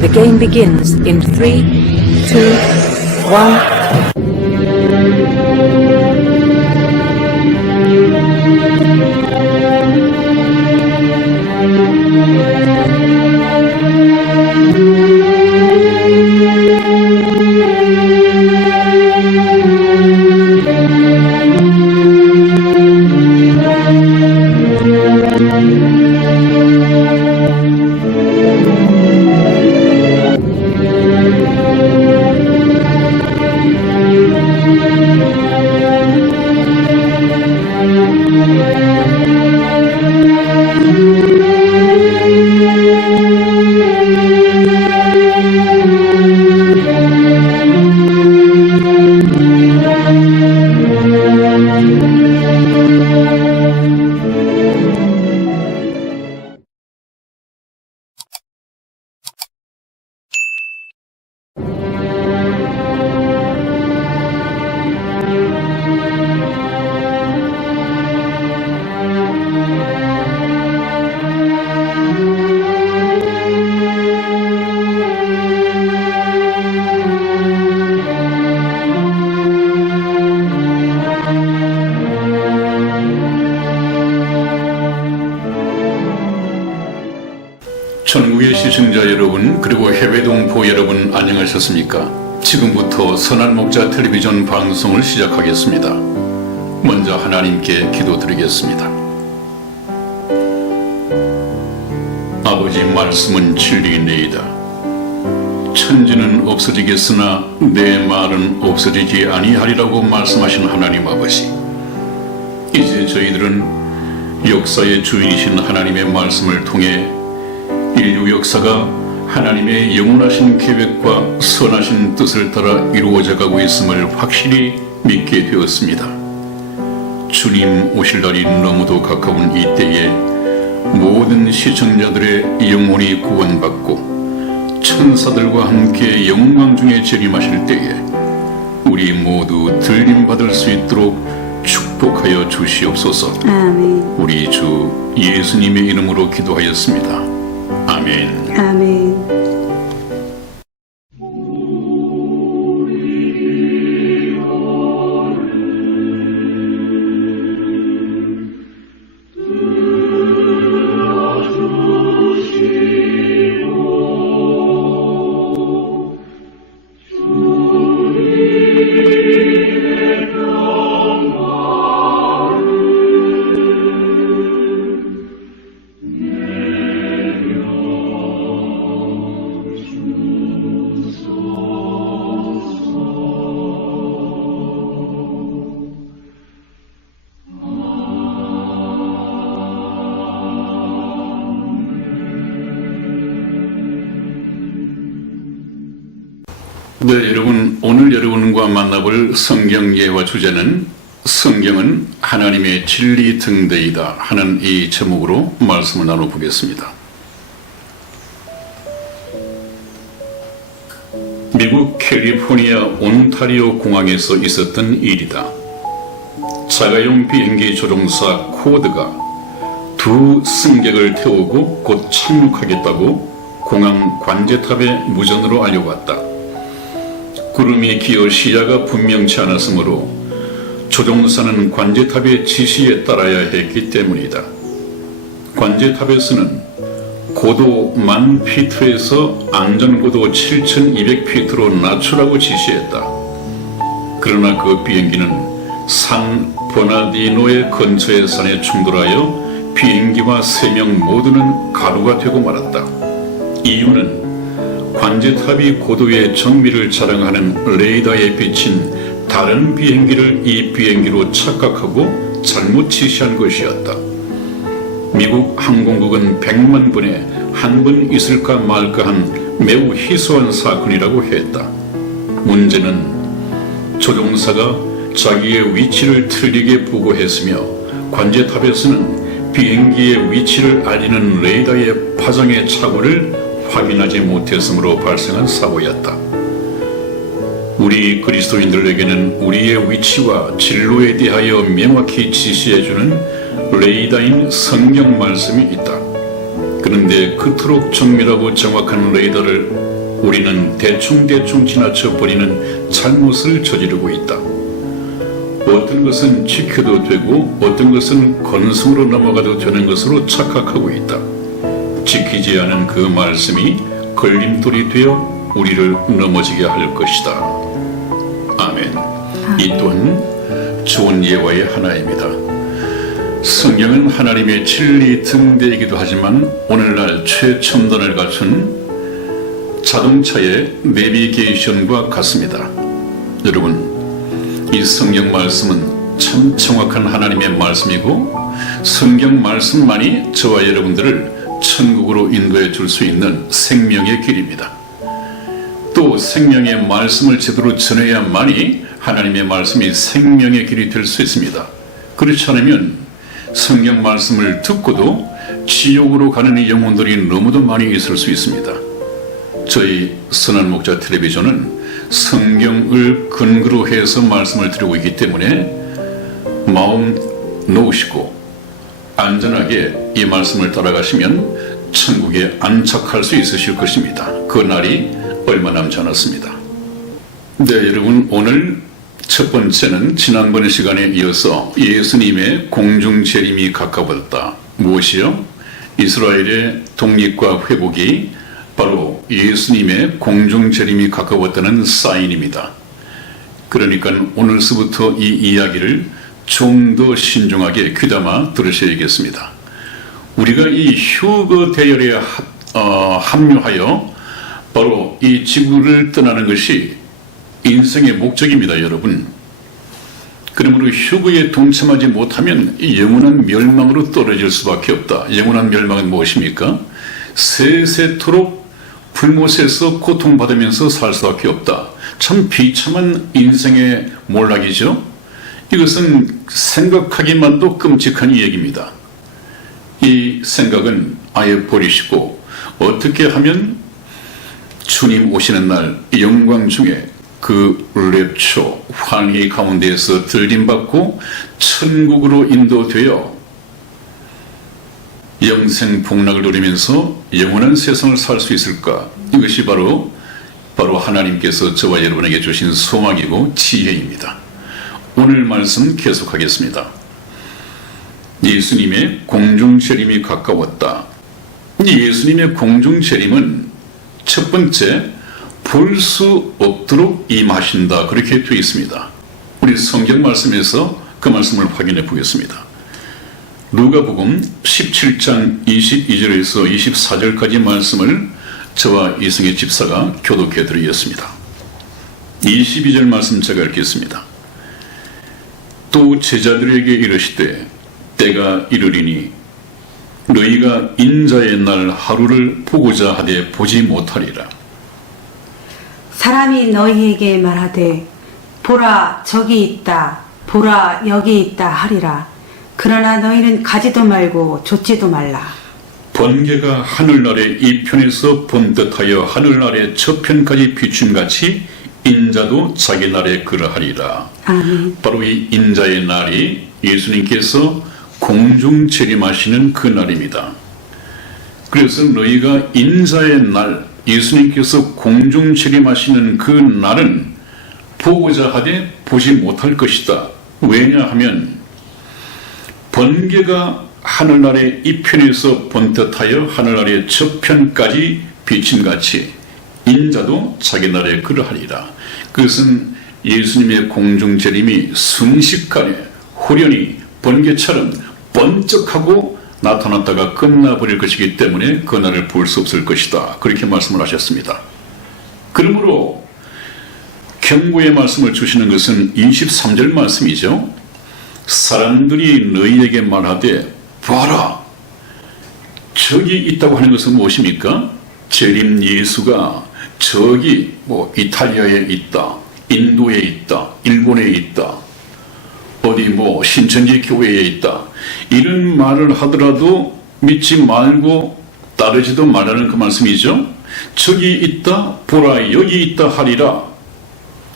The game begins in 3, 2, 1. 전국의 시청자 여러분, 그리고 해외 동포 여러분, 안녕하셨습니까? 지금부터 선한 목자 텔레비전 방송을 시작하겠습니다. 먼저 하나님께 기도드리겠습니다. 아버지, 말씀은 진리이네이다. 천지는 없어지겠으나 내 말은 없어지지 아니하리라고 말씀하신 하나님 아버지, 이제 저희들은 역사의 주인이신 하나님의 말씀을 통해 인류 역사가 하나님의 영원하신 계획과 선하신 뜻을 따라 이루어져 가고 있음을 확실히 믿게 되었습니다. 주님 오실 날이 너무도 가까운 이때에 모든 시청자들의 영혼이 구원받고 천사들과 함께 영광 중에 재림하실 때에 우리 모두 들림받을 수 있도록 축복하여 주시옵소서. 아멘. 우리 주 예수님의 이름으로 기도하였습니다. 아멘. 아멘. 네, 여러분, 오늘 여러분과 만나볼 성경 예화 주제는 성경은 하나님의 진리 등대이다 하는 이 제목으로 말씀을 나눠보겠습니다. 미국 캘리포니아 온타리오 공항에서 있었던 일이다. 자가용 비행기 조종사 코드가 두 승객을 태우고 곧 착륙하겠다고 공항 관제탑에 무전으로 알려왔다. 구름이 기어 시야가 분명치 않았으므로 조종사는 관제탑의 지시에 따라야 했기 때문이다. 관제탑에서는 고도 1000피트에서 안전고도 7200피트로 낮추라고 지시했다. 그러나 그 비행기는 산 버나디노의 근처의 산에 충돌하여 비행기와 3명 모두는 가루가 되고 말았다. 이유는 관제탑이 고도의 정밀을 자랑하는 레이더에 비친 다른 비행기를 이 비행기로 착각하고 잘못 지시한 것이었다. 미국 항공국은 100만 분에 한 번 있을까 말까 한 매우 희소한 사건이라고 했다. 문제는 조종사가 자기의 위치를 틀리게 보고했으며 관제탑에서는 비행기의 위치를 알리는 레이더의 파장의 착오를 확인하지 못했으므로 발생한 사고였다. 우리 그리스도인들에게는 우리의 위치와 진로에 대하여 명확히 지시해주는 레이더인 성경 말씀이 있다. 그런데 그토록 정밀하고 정확한 레이더를 우리는 대충 지나쳐 버리는 잘못을 저지르고 있다. 어떤 것은 지켜도 되고 어떤 것은 건성으로 넘어가도 되는 것으로 착각하고 있다. 지키지 않은 그 말씀이 걸림돌이 되어 우리를 넘어지게 할 것이다. 아멘. 이 또한 좋은 예화의 하나입니다. 성경은 하나님의 진리 등대이기도 하지만 오늘날 최첨단을 갖춘 자동차의 내비게이션과 같습니다. 여러분, 이 성경 말씀은 참 정확한 하나님의 말씀이고 성경 말씀만이 저와 여러분들을 천국으로 인도해 줄 수 있는 생명의 길입니다. 또 생명의 말씀을 제대로 전해야만이 하나님의 말씀이 생명의 길이 될 수 있습니다. 그렇지 않으면 성경 말씀을 듣고도 지옥으로 가는 영혼들이 너무도 많이 있을 수 있습니다. 저희 선한 목자 텔레비전은 성경을 근거로 해서 말씀을 드리고 있기 때문에 마음 놓으시고 안전하게 이 말씀을 따라가시면 천국에 안착할 수 있으실 것입니다. 그 날이 얼마 남지 않았습니다. 네, 여러분, 오늘 첫 번째는 지난번 시간에 이어서 예수님의 공중 재림이 가까웠다. 무엇이요? 이스라엘의 독립과 회복이 바로 예수님의 공중 재림이 가까웠다는 사인입니다. 그러니까 오늘서부터 이 이야기를 좀 더 신중하게 귀담아 들으셔야겠습니다. 우리가 이 휴거 대열에 합류하여 바로 이 지구를 떠나는 것이 인생의 목적입니다, 여러분. 그러므로 휴거에 동참하지 못하면 영원한 멸망으로 떨어질 수밖에 없다. 영원한 멸망은 무엇입니까? 세세토록 불못에서 고통받으면서 살 수밖에 없다. 참 비참한 인생의 몰락이죠. 이것은 생각하기만도 끔찍한 얘기입니다. 이 생각은 아예 버리시고 어떻게 하면 주님 오시는 날 영광 중에 그 랩처 환희 가운데에서 들림받고 천국으로 인도되어 영생 복락을 누리면서 영원한 세상을 살 수 있을까? 이것이 바로 하나님께서 저와 여러분에게 주신 소망이고 지혜입니다. 오늘 말씀 계속하겠습니다. 예수님의 공중 재림이 가까웠다. 예수님의 공중 재림은 첫 번째, 볼 수 없도록 임하신다. 그렇게 되어 있습니다. 우리 성경 말씀에서 그 말씀을 확인해 보겠습니다. 누가복음 17장 22절에서 24절까지 말씀을 저와 이승희 집사가 교독해 드리겠습니다. 22절 말씀 제가 읽겠습니다. 또 제자들에게 이르시되 때가 이르리니 너희가 인자의 날 하루를 보고자 하되 보지 못하리라. 사람이 너희에게 말하되 보라 저기 있다 보라 여기 있다 하리라. 그러나 너희는 가지도 말고 좇지도 말라. 번개가 하늘 아래 이 편에서 번듯하여 하늘 아래 저편까지 비춤같이 인자도 자기 날에 그러하리라. 아멘. 바로 이 인자의 날이 예수님께서 공중 재림하시는 그 날입니다. 그래서 너희가 인자의 날, 예수님께서 공중 재림하시는 그 날은 보고자 하되 보지 못할 것이다. 왜냐하면 번개가 하늘 아래 이 편에서 번듯하여 하늘 아래 저편까지 비침같이 인자도 자기 날에 그러하리라. 그것은 예수님의 공중 재림이 순식간에 호련히 번개처럼 번쩍하고 나타났다가 끝나버릴 것이기 때문에 그 날을 볼 수 없을 것이다. 그렇게 말씀을 하셨습니다. 그러므로 경고의 말씀을 주시는 것은 23절 말씀이죠. 사람들이 너희에게 말하되 봐라 저기 있다고 하는 것은 무엇입니까? 재림 예수가 저기 이탈리아에 있다, 인도에 있다, 일본에 있다, 어디 뭐 신천지 교회에 있다 이런 말을 하더라도 믿지 말고 따르지도 말라는 그 말씀이죠. 저기 있다 보라 여기 있다 하리라.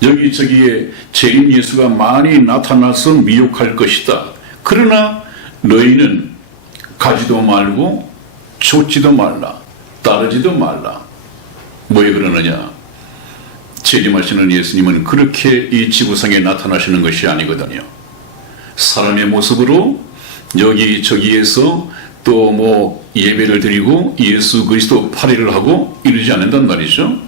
여기저기에 재림 예수가 많이 나타나서 미혹할 것이다. 그러나 너희는 가지도 말고 좇지도 말라. 따르지도 말라. 왜 그러느냐? 재림하시는 예수님은 그렇게 이 지구상에 나타나시는 것이 아니거든요. 사람의 모습으로 여기저기에서 또 뭐 예배를 드리고 예수 그리스도 팔이를 하고 이러지 않는단 말이죠.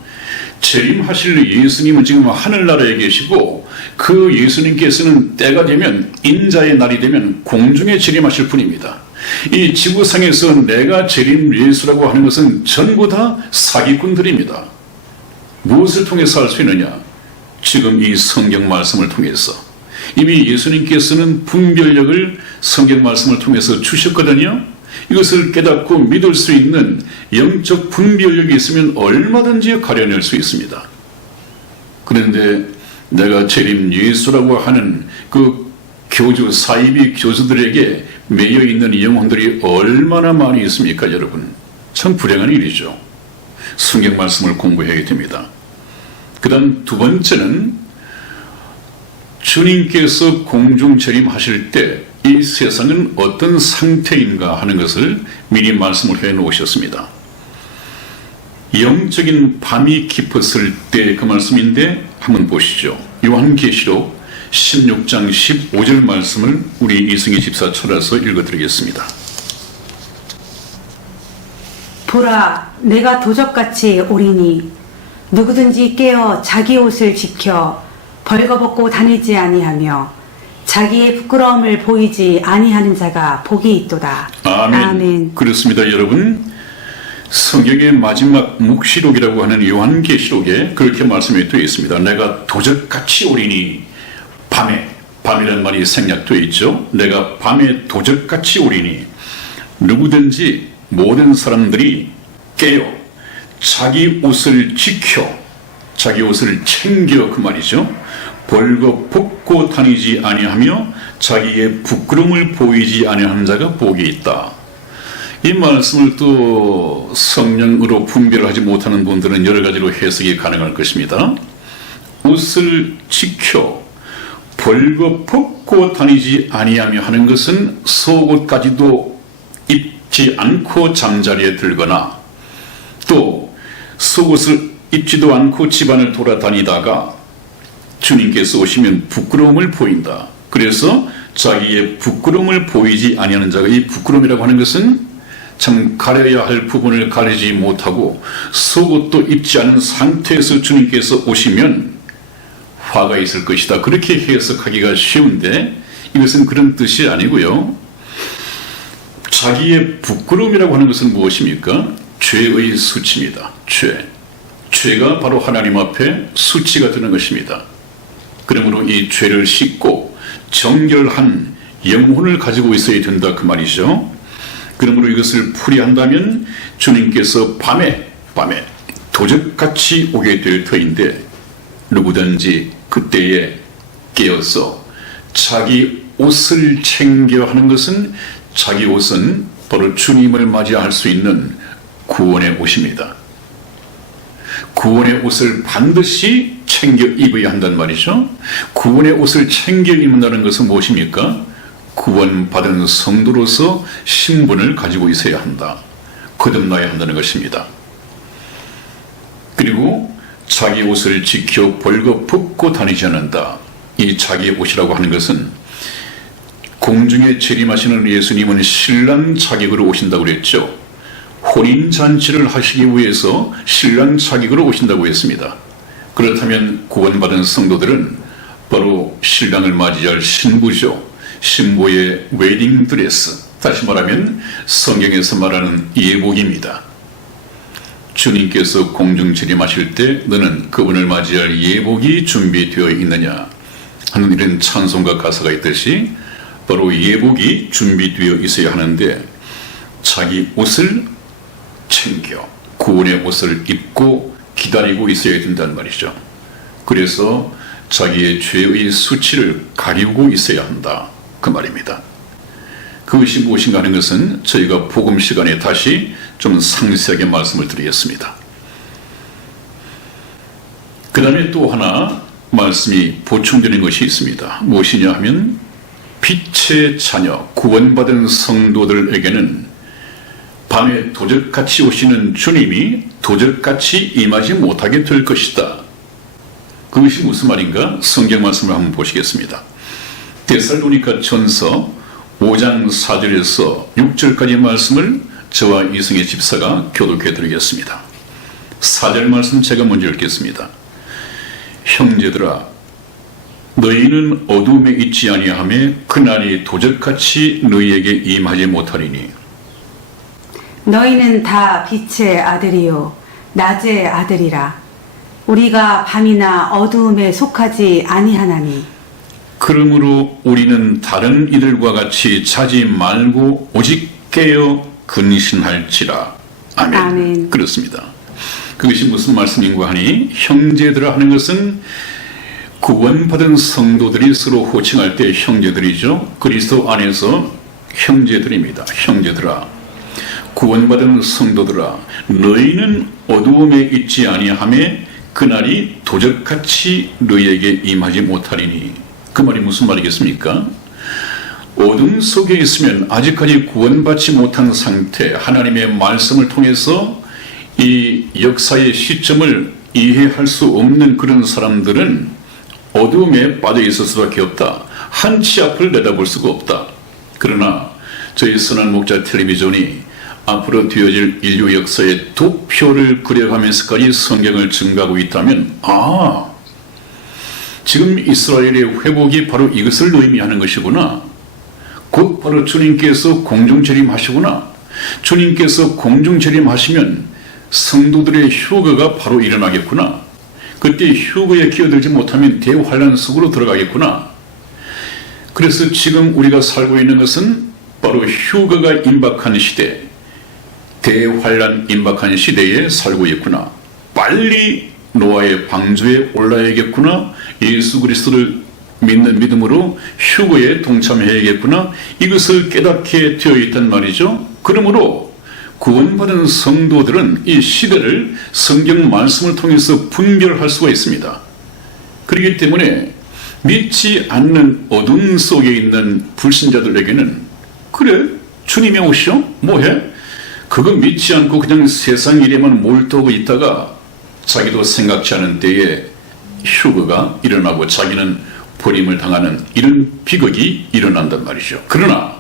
재림하실 예수님은 지금 하늘나라에 계시고 그 예수님께서는 때가 되면 인자의 날이 되면 공중에 재림하실 분입니다. 이 지구상에서 내가 재림 예수라고 하는 것은 전부 다 사기꾼들입니다. 무엇을 통해서 할 수 있느냐? 지금 이 성경 말씀을 통해서 이미 예수님께서는 분별력을 성경 말씀을 통해서 주셨거든요. 이것을 깨닫고 믿을 수 있는 영적 분별력이 있으면 얼마든지 가려낼 수 있습니다. 그런데 내가 재림 예수라고 하는 그 교주, 사이비 교주들에게 매여 있는 영혼들이 얼마나 많이 있습니까, 여러분? 참 불행한 일이죠. 성경 말씀을 공부해야 됩니다. 그 다음 두 번째는 주님께서 공중 재림하실 때 이 세상은 어떤 상태인가 하는 것을 미리 말씀을 해 놓으셨습니다. 영적인 밤이 깊었을 때 그 말씀인데 한번 보시죠. 요한계시록 16장 15절 말씀을 우리 이승희 집사 찾아서 읽어드리겠습니다. 보라, 내가 도적같이 오리니 누구든지 깨어 자기 옷을 지켜 벌거벗고 다니지 아니하며 자기의 부끄러움을 보이지 아니하는 자가 복이 있도다. 아멘. 아멘. 그렇습니다, 여러분. 성경의 마지막 묵시록이라고 하는 요한계시록에 그렇게 말씀이 되어 있습니다. 내가 도적같이 오리니 밤이라는 말이 생략되어 있죠. 내가 밤에 도적같이 오리니 누구든지 모든 사람들이 깨어 자기 옷을 지켜 자기 옷을 챙겨 그 말이죠. 벌거벗고 다니지 아니하며 자기의 부끄러움을 보이지 아니하는 자가 복이 있다. 이 말씀을 또 성령으로 분별을 하지 못하는 분들은 여러 가지로 해석이 가능할 것입니다. 옷을 지켜 벌거벗고 다니지 아니하며 하는 것은 속옷까지도 입지 않고 잠자리에 들거나 또 속옷을 입지도 않고 집안을 돌아다니다가 주님께서 오시면 부끄러움을 보인다. 그래서 자기의 부끄러움을 보이지 아니하는 자가 이 부끄러움이라고 하는 것은 참 가려야 할 부분을 가리지 못하고 속옷도 입지 않은 상태에서 주님께서 오시면 화가 있을 것이다. 그렇게 해석하기가 쉬운데 이것은 그런 뜻이 아니고요. 자기의 부끄러움이라고 하는 것은 무엇입니까? 죄의 수치입니다. 죄가 바로 하나님 앞에 수치가 되는 것입니다. 그러므로 이 죄를 씻고 정결한 영혼을 가지고 있어야 된다 그 말이죠. 그러므로 이것을 풀이한다면 주님께서 밤에 도적같이 오게 될 터인데 누구든지 그때에 깨어서 자기 옷을 챙겨 하는 것은 자기 옷은 바로 주님을 맞이할 수 있는 구원의 옷입니다. 구원의 옷을 반드시 챙겨 입어야 한단 말이죠. 구원의 옷을 챙겨 입는다는 것은 무엇입니까? 구원받은 성도로서 신분을 가지고 있어야 한다. 거듭나야 한다는 것입니다. 그리고 자기 옷을 지켜 벌거벗고 다니지 않는다. 이 자기 옷이라고 하는 것은 공중에 재림하시는 예수님은 신랑 자격으로 오신다고 그랬죠. 혼인잔치를 하시기 위해서 신랑 자격으로 오신다고 했습니다. 그렇다면 구원받은 성도들은 바로 신랑을 맞이할 신부죠. 신부의 웨딩드레스, 다시 말하면 성경에서 말하는 예복입니다. 주님께서 공중 재림하실 때 너는 그분을 맞이할 예복이 준비되어 있느냐 하는 이런 찬송가 가사가 있듯이 바로 예복이 준비되어 있어야 하는데 자기 옷을 챙겨 구원의 옷을 입고 기다리고 있어야 된다는 말이죠. 그래서 자기의 죄의 수치를 가리우고 있어야 한다. 그 말입니다. 그것이 무엇인가 하는 것은 저희가 복음 시간에 다시 좀 상세하게 말씀을 드리겠습니다. 그 다음에 또 하나 말씀이 보충되는 것이 있습니다. 무엇이냐 하면 빛의 자녀, 구원받은 성도들에게는 밤에 도적같이 오시는 주님이 도적같이 임하지 못하게 될 것이다. 그것이 무슨 말인가? 성경 말씀을 한번 보시겠습니다. 데살로니가 전서 5장 4절에서 6절까지 말씀을 저와 이승의 집사가 교독해 드리겠습니다. 4절 말씀 제가 먼저 읽겠습니다. 형제들아, 너희는 어둠에 있지 아니하며 그날이 도적같이 너희에게 임하지 못하리니 너희는 다 빛의 아들이요 낮의 아들이라. 우리가 밤이나 어두움에 속하지 아니하나니. 그러므로 우리는 다른 이들과 같이 자지 말고 오직 깨어 근신할지라. 아멘. 아멘. 그렇습니다. 그것이 무슨 말씀인가 하니 형제들아 하는 것은 구원받은 성도들이 서로 호칭할 때 형제들이죠. 그리스도 안에서 형제들입니다. 형제들아, 구원받은 성도들아, 너희는 어두움에 있지 아니하며 그날이 도적같이 너희에게 임하지 못하리니. 그 말이 무슨 말이겠습니까? 어둠 속에 있으면 아직까지 구원받지 못한 상태, 하나님의 말씀을 통해서 이 역사의 시점을 이해할 수 없는 그런 사람들은 어두움에 빠져 있을 수밖에 없다. 한치 앞을 내다볼 수가 없다. 그러나 저희 선한 목자 텔레비전이 앞으로 되어질 인류 역사의 도표를 그려가면서까지 성경을 증거하고 있다면, 지금 이스라엘의 회복이 바로 이것을 의미하는 것이구나. 곧 바로 주님께서 공중재림하시구나. 주님께서 공중재림하시면 성도들의 휴거가 바로 일어나겠구나. 그때 휴거에 끼어들지 못하면 대환란 속으로 들어가겠구나. 그래서 지금 우리가 살고 있는 것은 바로 휴거가 임박한 시대, 대환란 임박한 시대에 살고 있구나. 빨리 노아의 방주에 올라야겠구나. 예수 그리스도를 믿는 믿음으로 휴거에 동참해야겠구나. 이것을 깨닫게 되어 있단 말이죠. 그러므로 구원받은 성도들은 이 시대를 성경 말씀을 통해서 분별할 수가 있습니다. 그렇기 때문에 믿지 않는 어둠 속에 있는 불신자들에게는, 그래 주님이 오시오? 뭐해? 그거 믿지 않고 그냥 세상 일에만 몰두하고 있다가 자기도 생각지 않은 때에 휴거가 일어나고 자기는 버림을 당하는 이런 비극이 일어난단 말이죠. 그러나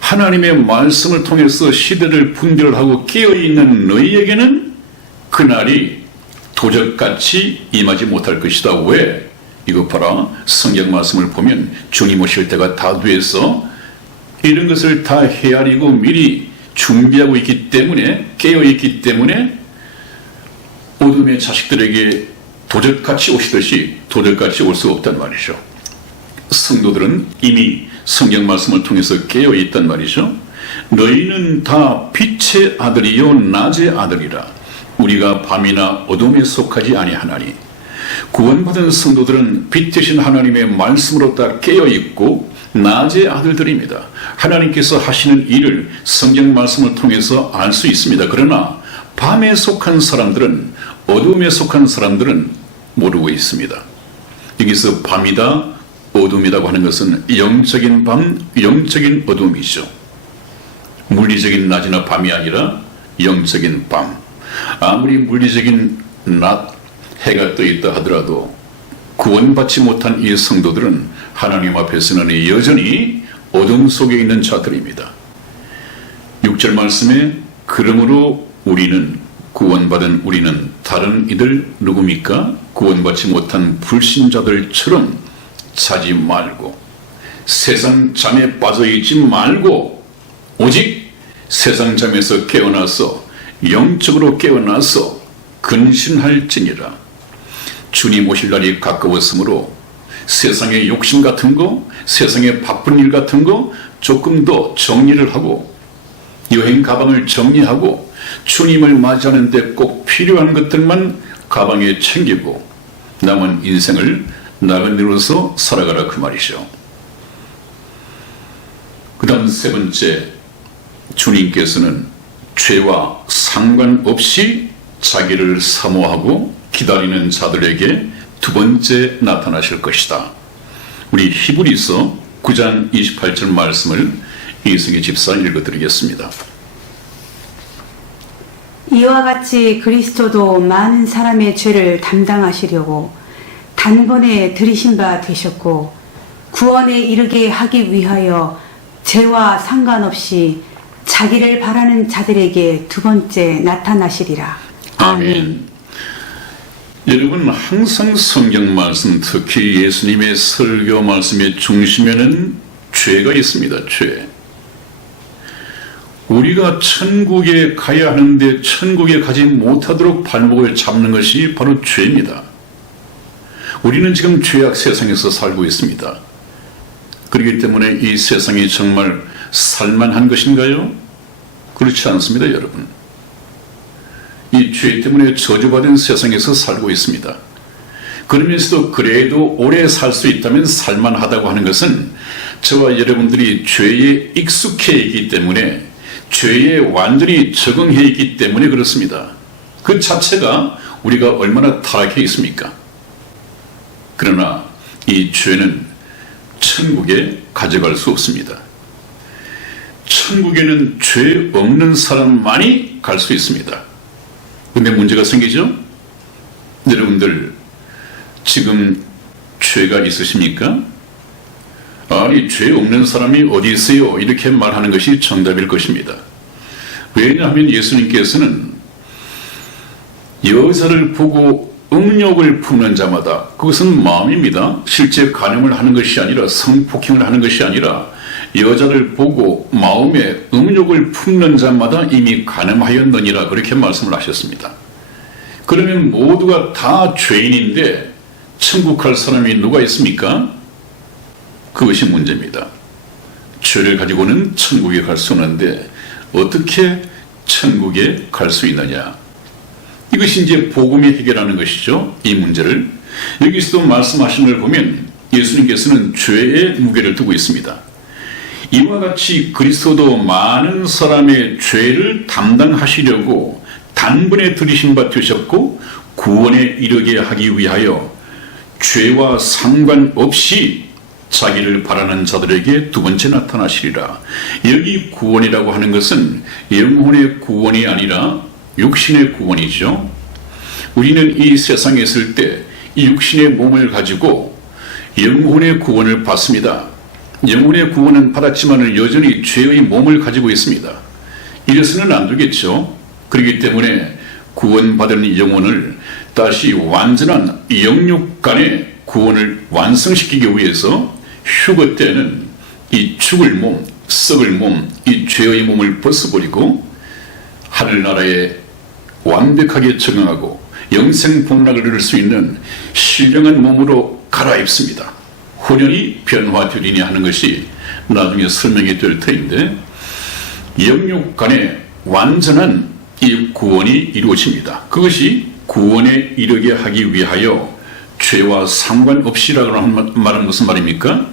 하나님의 말씀을 통해서 시대를 분별하고 깨어있는 너희에게는 그날이 도적같이 임하지 못할 것이다. 왜? 이것 봐라. 성경 말씀을 보면 주님 오실 때가 다 돼서 이런 것을 다 헤아리고 미리 준비하고 있기 때문에, 깨어있기 때문에 어둠의 자식들에게 도적같이 오시듯이 도적같이 올 수 없단 말이죠. 성도들은 이미 성경 말씀을 통해서 깨어있단 말이죠. 너희는 다 빛의 아들이요 낮의 아들이라. 우리가 밤이나 어둠에 속하지 아니하나니. 구원받은 성도들은 빛 되신 하나님의 말씀으로 다 깨어있고 낮의 아들들입니다. 하나님께서 하시는 일을 성경 말씀을 통해서 알 수 있습니다. 그러나 밤에 속한 사람들은, 어둠에 속한 사람들은 모르고 있습니다. 여기서 밤이다, 어둠이라고 하는 것은 영적인 밤, 영적인 어둠이죠. 물리적인 낮이나 밤이 아니라 영적인 밤. 아무리 물리적인 낮, 해가 떠 있다 하더라도 구원받지 못한 이 성도들은 하나님 앞에서는 여전히 어둠 속에 있는 자들입니다. 6절 말씀에 그러므로 우리는, 구원받은 우리는 다른 이들 누굽니까? 구원받지 못한 불신자들처럼 자지 말고 세상 잠에 빠져있지 말고 오직 세상 잠에서 깨어나서 영적으로 깨어나서 근신할지니라. 주님 오실 날이 가까웠으므로 세상의 욕심 같은 거, 세상의 바쁜 일 같은 거 조금 더 정리를 하고 여행 가방을 정리하고 주님을 맞이하는 데 꼭 필요한 것들만 가방에 챙기고 남은 인생을 나그네로서 살아가라 그 말이죠. 그 다음 세 번째, 주님께서는 죄와 상관없이 자기를 사모하고 기다리는 자들에게 두 번째 나타나실 것이다. 우리 히브리서 9장 28절 말씀을 이승희 집사 읽어드리겠습니다. 이와 같이 그리스도도 많은 사람의 죄를 담당하시려고 단번에 들이신 바 되셨고 구원에 이르게 하기 위하여 죄와 상관없이 자기를 바라는 자들에게 두 번째 나타나시리라. 아멘. 여러분, 항상 성경 말씀, 특히 예수님의 설교 말씀의 중심에는 죄가 있습니다. 죄. 우리가 천국에 가야 하는데 천국에 가지 못하도록 발목을 잡는 것이 바로 죄입니다. 우리는 지금 죄악 세상에서 살고 있습니다. 그렇기 때문에 이 세상이 정말 살만한 것인가요? 그렇지 않습니다, 여러분. 이 죄 때문에 저주받은 세상에서 살고 있습니다. 그러면서도 그래도 오래 살 수 있다면 살만하다고 하는 것은 저와 여러분들이 죄에 익숙해 있기 때문에, 죄에 완전히 적응해 있기 때문에 그렇습니다. 그 자체가 우리가 얼마나 타락해 있습니까? 그러나 이 죄는 천국에 가져갈 수 없습니다. 천국에는 죄 없는 사람만이 갈 수 있습니다. 근데 문제가 생기죠? 여러분들 지금 죄가 있으십니까? 아니, 죄 없는 사람이 어디 있어요? 이렇게 말하는 것이 정답일 것입니다. 왜냐하면 예수님께서는 여자를 보고 음욕을 품는 자마다, 그것은 마음입니다. 실제 간음을 하는 것이 아니라, 성폭행을 하는 것이 아니라, 여자를 보고 마음에 음욕을 품는 자마다 이미 간음하였느니라, 그렇게 말씀을 하셨습니다. 그러면 모두가 다 죄인인데 천국 갈 사람이 누가 있습니까? 그것이 문제입니다. 죄를 가지고는 천국에 갈 수 없는데 어떻게 천국에 갈 수 있느냐? 이것이 이제 복음이 해결하는 것이죠. 이 문제를. 여기서도 말씀하신 걸 보면 예수님께서는 죄의 무게를 두고 있습니다. 이와 같이 그리스도도 많은 사람의 죄를 담당하시려고 단번에 들이신 바 되셨고 구원에 이르게 하기 위하여 죄와 상관없이 자기를 바라는 자들에게 두 번째 나타나시리라. 여기 구원이라고 하는 것은 영혼의 구원이 아니라 육신의 구원이죠. 우리는 이 세상에 있을 때 이 육신의 몸을 가지고 영혼의 구원을 받습니다. 영혼의 구원은 받았지만 여전히 죄의 몸을 가지고 있습니다. 이래서는 안 되겠죠. 그렇기 때문에 구원받은 영혼을 다시 완전한 영육 간의 구원을 완성시키기 위해서 휴거 때는 이 죽을 몸, 썩을 몸, 이 죄의 몸을 벗어버리고 하늘나라에 완벽하게 적응하고 영생 복락을 이룰 수 있는 신령한 몸으로 갈아입습니다. 혼연히 변화되리니 하는 것이 나중에 설명이 될 터인데, 영육 간의 완전한 이 구원이 이루어집니다. 그것이 구원에 이르게 하기 위하여 죄와 상관없이라고 하는 말은 무슨 말입니까?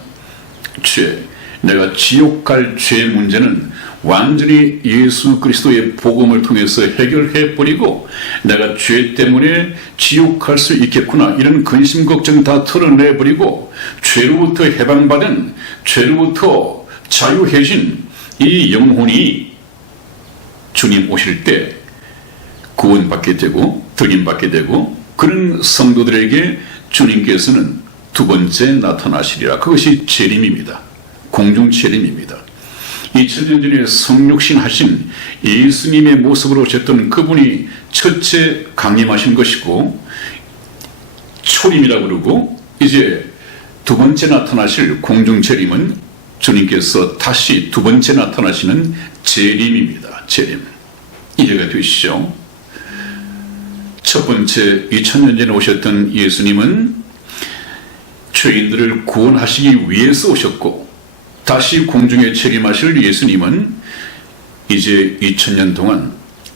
죄, 내가 지옥 갈 죄 문제는 완전히 예수 그리스도의 복음을 통해서 해결해 버리고 내가 죄 때문에 지옥 갈 수 있겠구나, 이런 근심 걱정 다 털어내 버리고 죄로부터 해방받은, 죄로부터 자유해진 이 영혼이 주님 오실 때 구원받게 되고 들림받게 되고, 그런 성도들에게 주님께서는 두 번째 나타나시리라. 그것이 재림입니다. 공중 재림입니다. 2000년 전에 성육신 하신 예수님의 모습으로 오셨던 그분이 첫째 강림하신 것이고 초림이라고 그러고, 이제 두 번째 나타나실 공중 재림은 주님께서 다시 두 번째 나타나시는 재림입니다. 재림. 이해가 되시죠? 첫 번째 2000년 전에 오셨던 예수님은 죄인들을 구원하시기 위해서 오셨고, 다시 공중에 재림하실 예수님은 이제 2000년 동안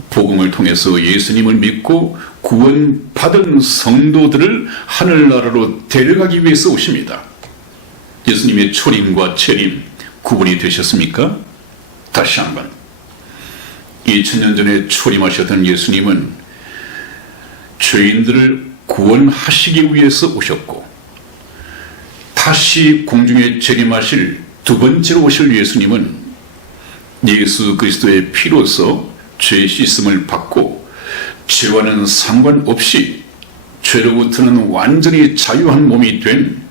복음을 통해서 예수님을 믿고 구원받은 성도들을 하늘나라로 데려가기 위해서 오십니다. 예수님의 초림과 재림 구분이 되셨습니까? 다시 한번 2000년 전에 초림하셨던 예수님은 죄인들을 구원하시기 위해서 오셨고, 다시 공중에 재림하실 두 번째로 오실 예수님은 예수 그리스도의 피로서 죄 씻음을 받고 죄와는 상관없이 죄로부터는 완전히 자유한 몸이 된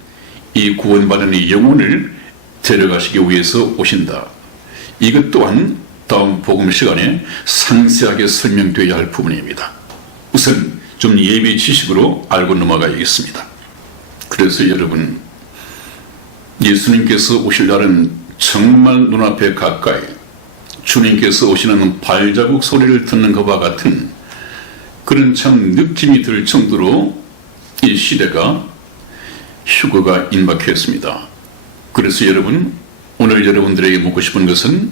이 구원받은 영혼을 데려가시기 위해서 오신다. 이것 또한 다음 복음 시간에 상세하게 설명되어야 할 부분입니다. 우선 좀 예비 지식으로 알고 넘어가야겠습니다. 그래서 여러분, 예수님께서 오실 날은 정말 눈앞에 가까이, 주님께서 오시는 발자국 소리를 듣는 것과 같은 그런 참 느낌이 들 정도로 이 시대가 휴거가 임박했습니다. 그래서 여러분, 오늘 여러분들에게 묻고 싶은 것은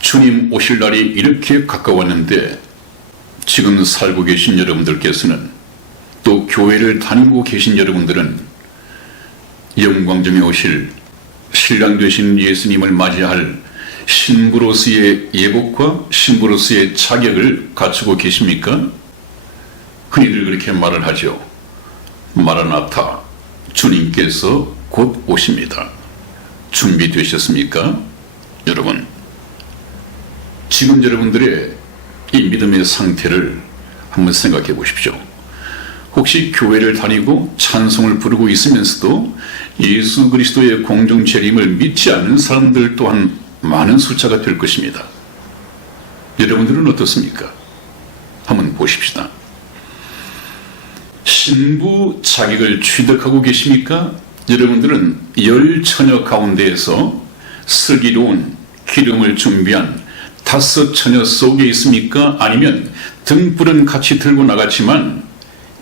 주님 오실 날이 이렇게 가까웠는데 지금 살고 계신 여러분들께서는, 또 교회를 다니고 계신 여러분들은 영광중에 오실 신랑 되신 예수님을 맞이할 신부로서의 예복과 신부로서의 자격을 갖추고 계십니까? 흔히들 그렇게 말을 하죠. 마라나타, 주님께서 곧 오십니다. 준비되셨습니까? 여러분, 지금 여러분들의 이 믿음의 상태를 한번 생각해 보십시오. 혹시 교회를 다니고 찬송을 부르고 있으면서도 예수 그리스도의 공중 재림을 믿지 않는 사람들 또한 많은 숫자가 될 것입니다. 여러분들은 어떻습니까? 한번 보십시다. 신부 자격을 취득하고 계십니까? 여러분들은 열 처녀 가운데에서 슬기로운 기름을 준비한 5 처녀 속에 있습니까? 아니면 등불은 같이 들고 나갔지만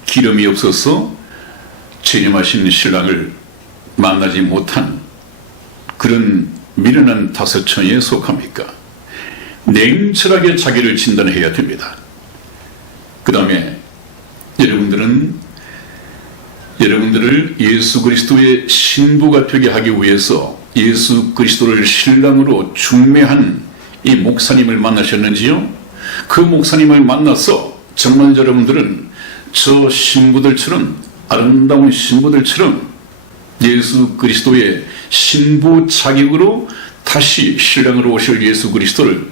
기름이 없어서 재림하신 신랑을 만나지 못한 그런 미련한 5 처녀에 속합니까? 냉철하게 자기를 진단해야 됩니다. 그 다음에 여러분들을 예수 그리스도의 신부가 되게 하기 위해서 예수 그리스도를 신랑으로 중매한 이 목사님을 만나셨는지요? 그 목사님을 만나서 정말 여러분들은 저 신부들처럼, 아름다운 신부들처럼 예수 그리스도의 신부 자격으로 다시 신랑으로 오실 예수 그리스도를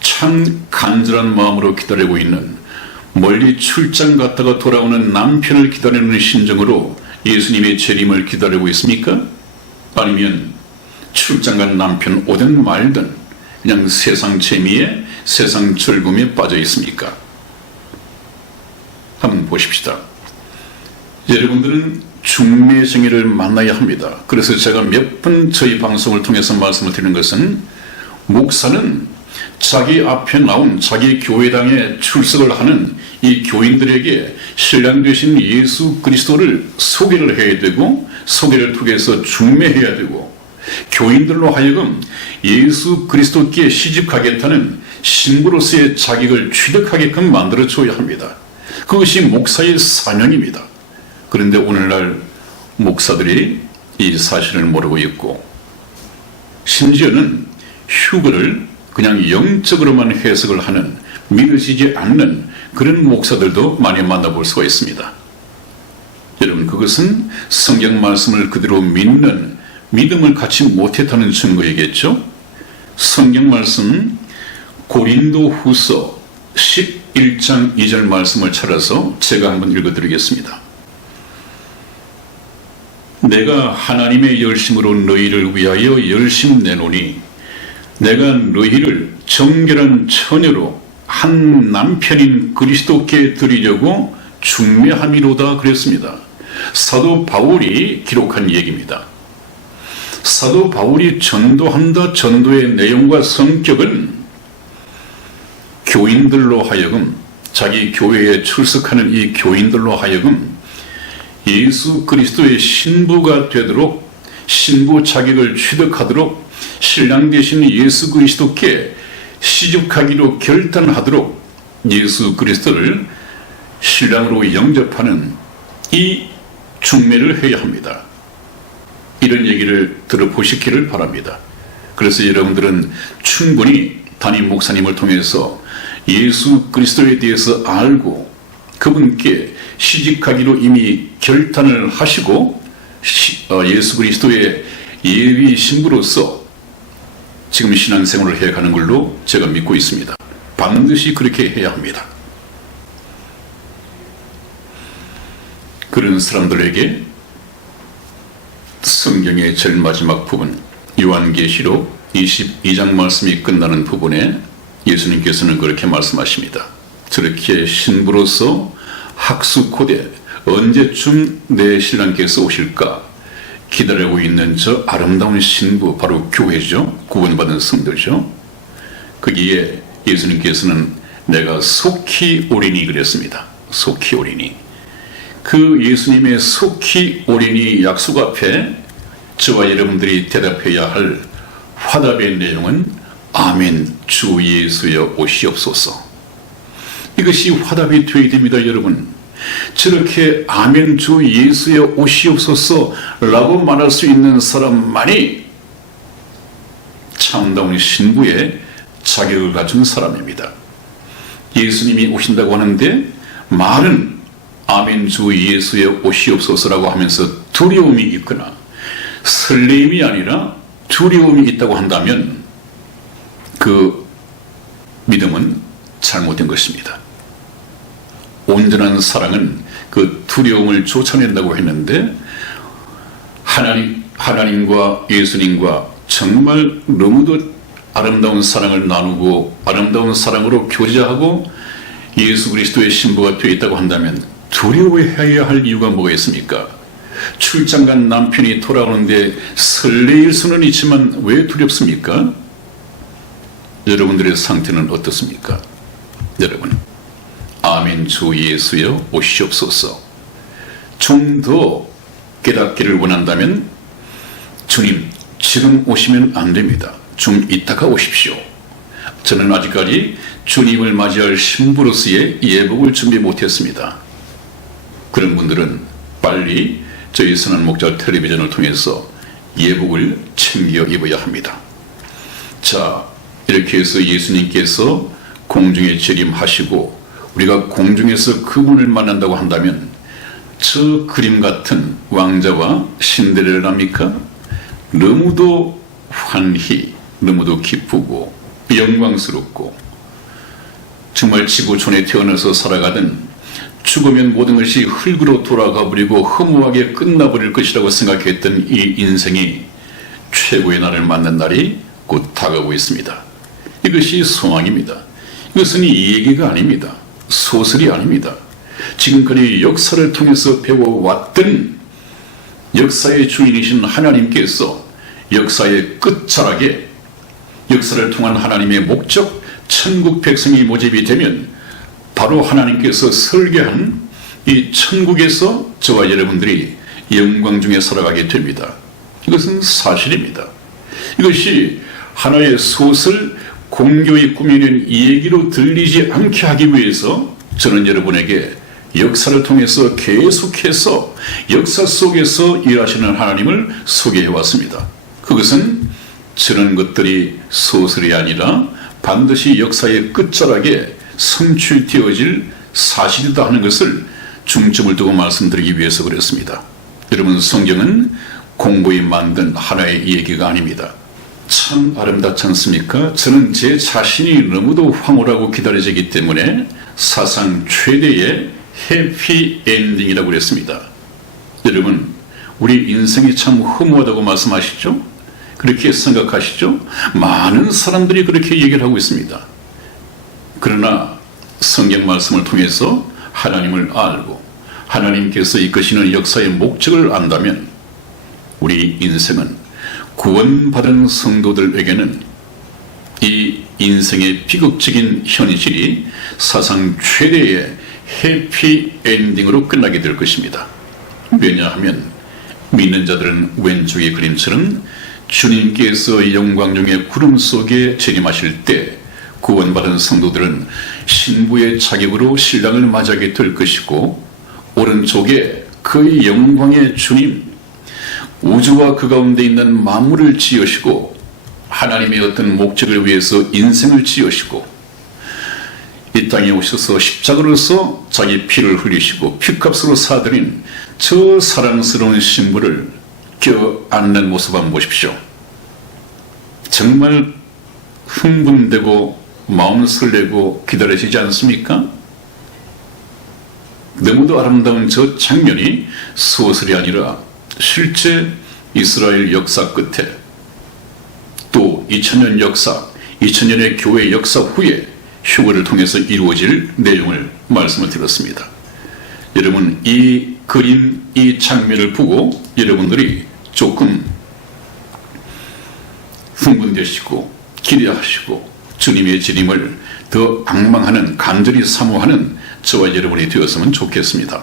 참 간절한 마음으로 기다리고 있는, 멀리 출장 갔다가 돌아오는 남편을 기다리는 심정으로 예수님의 재림을 기다리고 있습니까? 아니면 출장 간 남편 오든 말든 그냥 세상 재미에, 세상 즐거움에 빠져 있습니까? 한번 보십시다. 여러분들은 중매생이를 만나야 합니다. 그래서 제가 몇 번 저희 방송을 통해서 말씀을 드리는 것은, 목사는 자기 앞에 나온 자기 교회당에 출석을 하는 이 교인들에게 신랑 되신 예수 그리스도를 소개를 해야 되고, 소개를 통해서 중매해야 되고, 교인들로 하여금 예수 그리스도께 시집가겠다는 신부로서의 자격을 취득하게끔 만들어줘야 합니다. 그것이 목사의 사명입니다. 그런데 오늘날 목사들이 이 사실을 모르고 있고, 심지어는 휴거를 그냥 영적으로만 해석을 하는, 믿어지지 않는 그런 목사들도 많이 만나볼 수가 있습니다. 여러분, 그것은 성경 말씀을 그대로 믿는 믿음을 갖지 못했다는 증거이겠죠? 성경 말씀 고린도 후서 11장 2절 말씀을 찾아서 제가 한번 읽어드리겠습니다. 내가 하나님의 열심으로 너희를 위하여 열심 내노니 내가 너희를 정결한 처녀로 한 남편인 그리스도께 드리려고 중매함이로다 그랬습니다. 사도 바울이 기록한 얘기입니다. 사도 바울이 전도한다, 전도의 내용과 성격은 교인들로 하여금, 자기 교회에 출석하는 이 교인들로 하여금 예수 그리스도의 신부가 되도록, 신부 자격을 취득하도록, 신랑 되신 예수 그리스도께 시집가기로 결단하도록 예수 그리스도를 신랑으로 영접하는 이 중매를 해야 합니다. 이런 얘기를 들어보시기를 바랍니다. 그래서 여러분들은 충분히 담임 목사님을 통해서 예수 그리스도에 대해서 알고 그분께 시집가기로 이미 결단을 하시고 예수 그리스도의 예비 신부로서 지금 신앙생활을 해가는 걸로 제가 믿고 있습니다. 반드시 그렇게 해야 합니다. 그런 사람들에게 성경의 제일 마지막 부분 요한계시록 22장 말씀이 끝나는 부분에 예수님께서는 그렇게 말씀하십니다. 저렇게 신부로서 학수고대 언제쯤 내 신랑께서 오실까 기다리고 있는 저 아름다운 신부, 바로 교회죠. 구원받은 성도죠. 거기에 예수님께서는 내가 속히 오리니 그랬습니다. 속히 오리니. 그 예수님의 속히 오리니 약속 앞에 저와 여러분들이 대답해야 할 화답의 내용은 아멘 주 예수여 오시옵소서. 이것이 화답이 되어야 됩니다. 여러분, 저렇게 아멘 주 예수여 오시옵소서 라고 말할 수 있는 사람만이 참다운 신부의 자격을 갖춘 사람입니다. 예수님이 오신다고 하는데 말은 아멘 주 예수여 오시옵소서라고 하면서 두려움이 있거나 설레임이 아니라 두려움이 있다고 한다면 그 믿음은 잘못된 것입니다. 온전한 사랑은 그 두려움을 쫓아낸다고 했는데 하나님과 예수님과 정말 너무도 아름다운 사랑을 나누고 아름다운 사랑으로 교제하고 예수 그리스도의 신부가 되어 있다고 한다면 두려워해야 할 이유가 뭐가 있습니까? 출장 간 남편이 돌아오는데 설레일 수는 있지만 왜 두렵습니까? 여러분들의 상태는 어떻습니까? 여러분, 아멘 주 예수여 오시옵소서. 좀 더 깨닫기를 원한다면 주님 지금 오시면 안 됩니다. 좀 이따가 오십시오. 저는 아직까지 주님을 맞이할 신부로서의 예복을 준비 못했습니다. 그런 분들은 빨리 저희 선한 목자 텔레비전을 통해서 예복을 챙겨 입어야 합니다. 자, 이렇게 해서 예수님께서 공중에 재림하시고 우리가 공중에서 그분을 만난다고 한다면 저 그림 같은 왕자와 신데렐라입니까? 너무도 환희, 너무도 기쁘고 영광스럽고 정말 지구촌에 태어나서 살아가던 죽으면 모든 것이 흙으로 돌아가 버리고 허무하게 끝나버릴 것이라고 생각했던 이 인생이 최고의 날을 맞는 날이 곧 다가오고 있습니다. 이것이 소망입니다. 이것은 이 얘기가 아닙니다. 소설이 아닙니다. 지금까지 역사를 통해서 배워왔던 역사의 주인이신 하나님께서 역사의 끝자락에 역사를 통한 하나님의 목적, 천국 백성이 모집이 되면 바로 하나님께서 설계한 이 천국에서 저와 여러분들이 영광 중에 살아가게 됩니다. 이것은 사실입니다. 이것이 하나의 소설, 공교에 꾸며낸 얘기로 들리지 않게 하기 위해서 저는 여러분에게 역사를 통해서 계속해서 역사 속에서 일하시는 하나님을 소개해 왔습니다. 그것은 저런 것들이 소설이 아니라 반드시 역사의 끝자락에 성취되어질 사실이다 하는 것을 중점을 두고 말씀드리기 위해서 그랬습니다. 여러분, 성경은 공부에 만든 하나의 얘기가 아닙니다. 참 아름답지 않습니까? 저는 제 자신이 너무도 황홀하고 기다려지기 때문에 사상 최대의 해피엔딩이라고 그랬습니다. 여러분, 우리 인생이 참 허무하다고 말씀하시죠? 그렇게 생각하시죠? 많은 사람들이 그렇게 얘기를 하고 있습니다. 그러나 성경 말씀을 통해서 하나님을 알고 하나님께서 이끄시는 역사의 목적을 안다면 우리 인생은 구원받은 성도들에게는 이 인생의 비극적인 현실이 사상 최대의 해피엔딩으로 끝나게 될 것입니다. 왜냐하면 믿는 자들은 왼쪽의 그림처럼 주님께서 영광 중의 구름 속에 재림하실 때 구원받은 성도들은 신부의 자격으로 신랑을 맞이하게 될 것이고, 오른쪽에 그의 영광의 주님, 우주와 그 가운데 있는 만물을 지으시고 하나님의 어떤 목적을 위해서 인생을 지으시고 이 땅에 오셔서 십자가로서 자기 피를 흘리시고 피값으로 사들인 저 사랑스러운 신부를 껴안는 모습 한번 보십시오. 정말 흥분되고 마음 설레고 기다리시지 않습니까? 너무도 아름다운 저 장면이 소설이 아니라 실제 이스라엘 역사 끝에 또 2000년 역사, 2000년의 교회 역사 후에 휴거를 통해서 이루어질 내용을 말씀을 드렸습니다. 여러분, 이 그림, 이 장면을 보고 여러분들이 조금 흥분되시고 기대하시고 주님의 재림을 더 앙망하는, 간절히 사모하는 저와 여러분이 되었으면 좋겠습니다.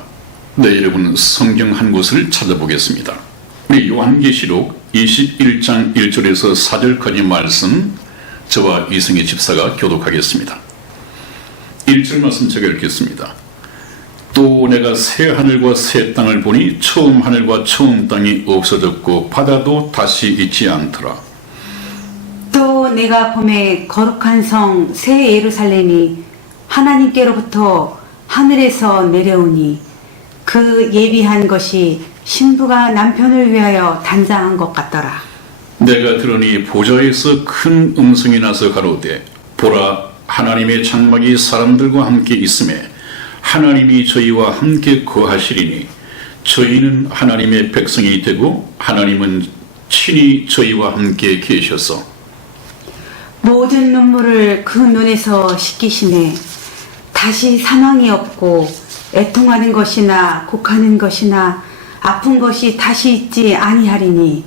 네, 여러분, 성경 한 곳을 찾아보겠습니다. 우리 요한계시록 21장 1절에서 4절까지 말씀, 저와 이승희 집사가 교독하겠습니다. 1절 말씀 제가 읽겠습니다. 또 내가 새 하늘과 새 땅을 보니 처음 하늘과 처음 땅이 없어졌고 바다도 다시 있지 않더라. 또 내가 봄에 거룩한 성 새 예루살렘이 하나님께로부터 하늘에서 내려오니 그 예비한 것이 신부가 남편을 위하여 단장한 것 같더라. 내가 들으니 보좌에서 큰 음성이 나서 가로되 보라, 하나님의 장막이 사람들과 함께 있음에 하나님이 저희와 함께 거하시리니 저희는 하나님의 백성이 되고 하나님은 친히 저희와 함께 계셔서 모든 눈물을 그 눈에서 씻기시네. 다시 사망이 없고 애통하는 것이나 곡하는 것이나 아픈 것이 다시 있지 아니하리니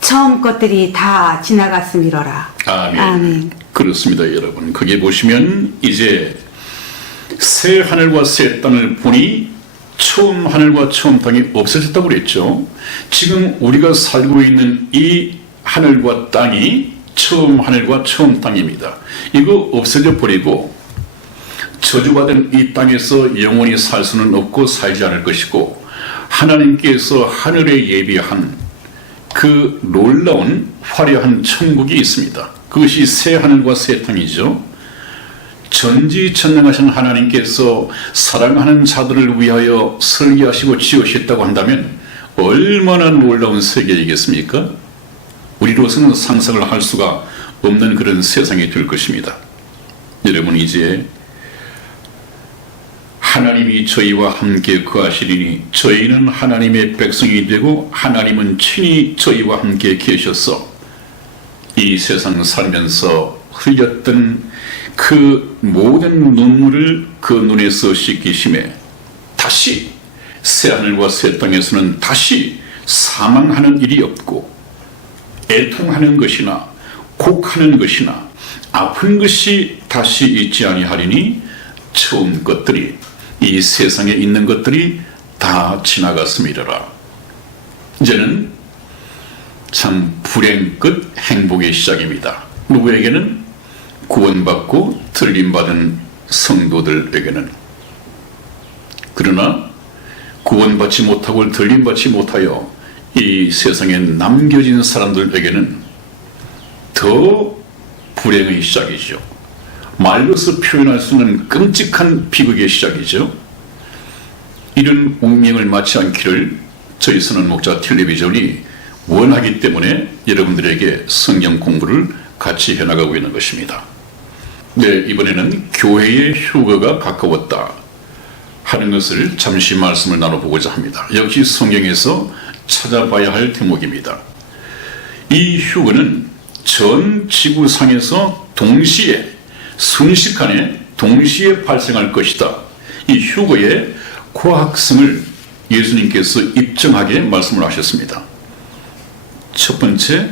처음 것들이 다 지나갔음이로라. 아멘. 아멘. 그렇습니다, 여러분. 거기에 보시면 이제 새 하늘과 새 땅을 보니 처음 하늘과 처음 땅이 없어졌다고 그랬죠. 지금 우리가 살고 있는 이 하늘과 땅이 처음 하늘과 처음 땅입니다. 이거 없어져 버리고 저주받은 이 땅에서 영원히 살 수는 없고 살지 않을 것이고, 하나님께서 하늘에 예비한 그 놀라운 화려한 천국이 있습니다. 그것이 새 하늘과 새 땅이죠. 전지전능하신 하나님께서 사랑하는 자들을 위하여 설계하시고 지으셨다고 한다면 얼마나 놀라운 세계이겠습니까? 우리로서는 상상을 할 수가 없는 그런 세상이 될 것입니다. 여러분, 이제 하나님이 저희와 함께 거하시리니 저희는 하나님의 백성이 되고 하나님은 친히 저희와 함께 계셔서 이 세상 살면서 흘렸던 그 모든 눈물을 그 눈에서 씻기심에 다시 새하늘과 새 땅에서는 다시 사망하는 일이 없고 애통하는 것이나 곡하는 것이나 아픈 것이 다시 있지 아니하리니 처음 것들이, 이 세상에 있는 것들이 다 지나갔음이로라. 이제는 참 불행 끝 행복의 시작입니다. 누구에게는? 구원받고 틀림받은 성도들에게는. 그러나 구원받지 못하고 틀림받지 못하여 이 세상에 남겨진 사람들에게는 더 불행의 시작이죠. 말로서 표현할 수 없는 끔찍한 비극의 시작이죠. 이런 운명을 맞지 않기를 저희 선한 목자 텔레비전이 원하기 때문에 여러분들에게 성경 공부를 같이 해나가고 있는 것입니다. 네, 이번에는 교회의 휴거가 가까웠다 하는 것을 잠시 말씀을 나눠보고자 합니다. 역시 성경에서 찾아봐야 할 대목입니다. 이 휴거는 전 지구상에서 동시에 순식간에 동시에 발생할 것이다. 이 휴거의 과학성을 예수님께서 입증하게 말씀을 하셨습니다. 첫 번째,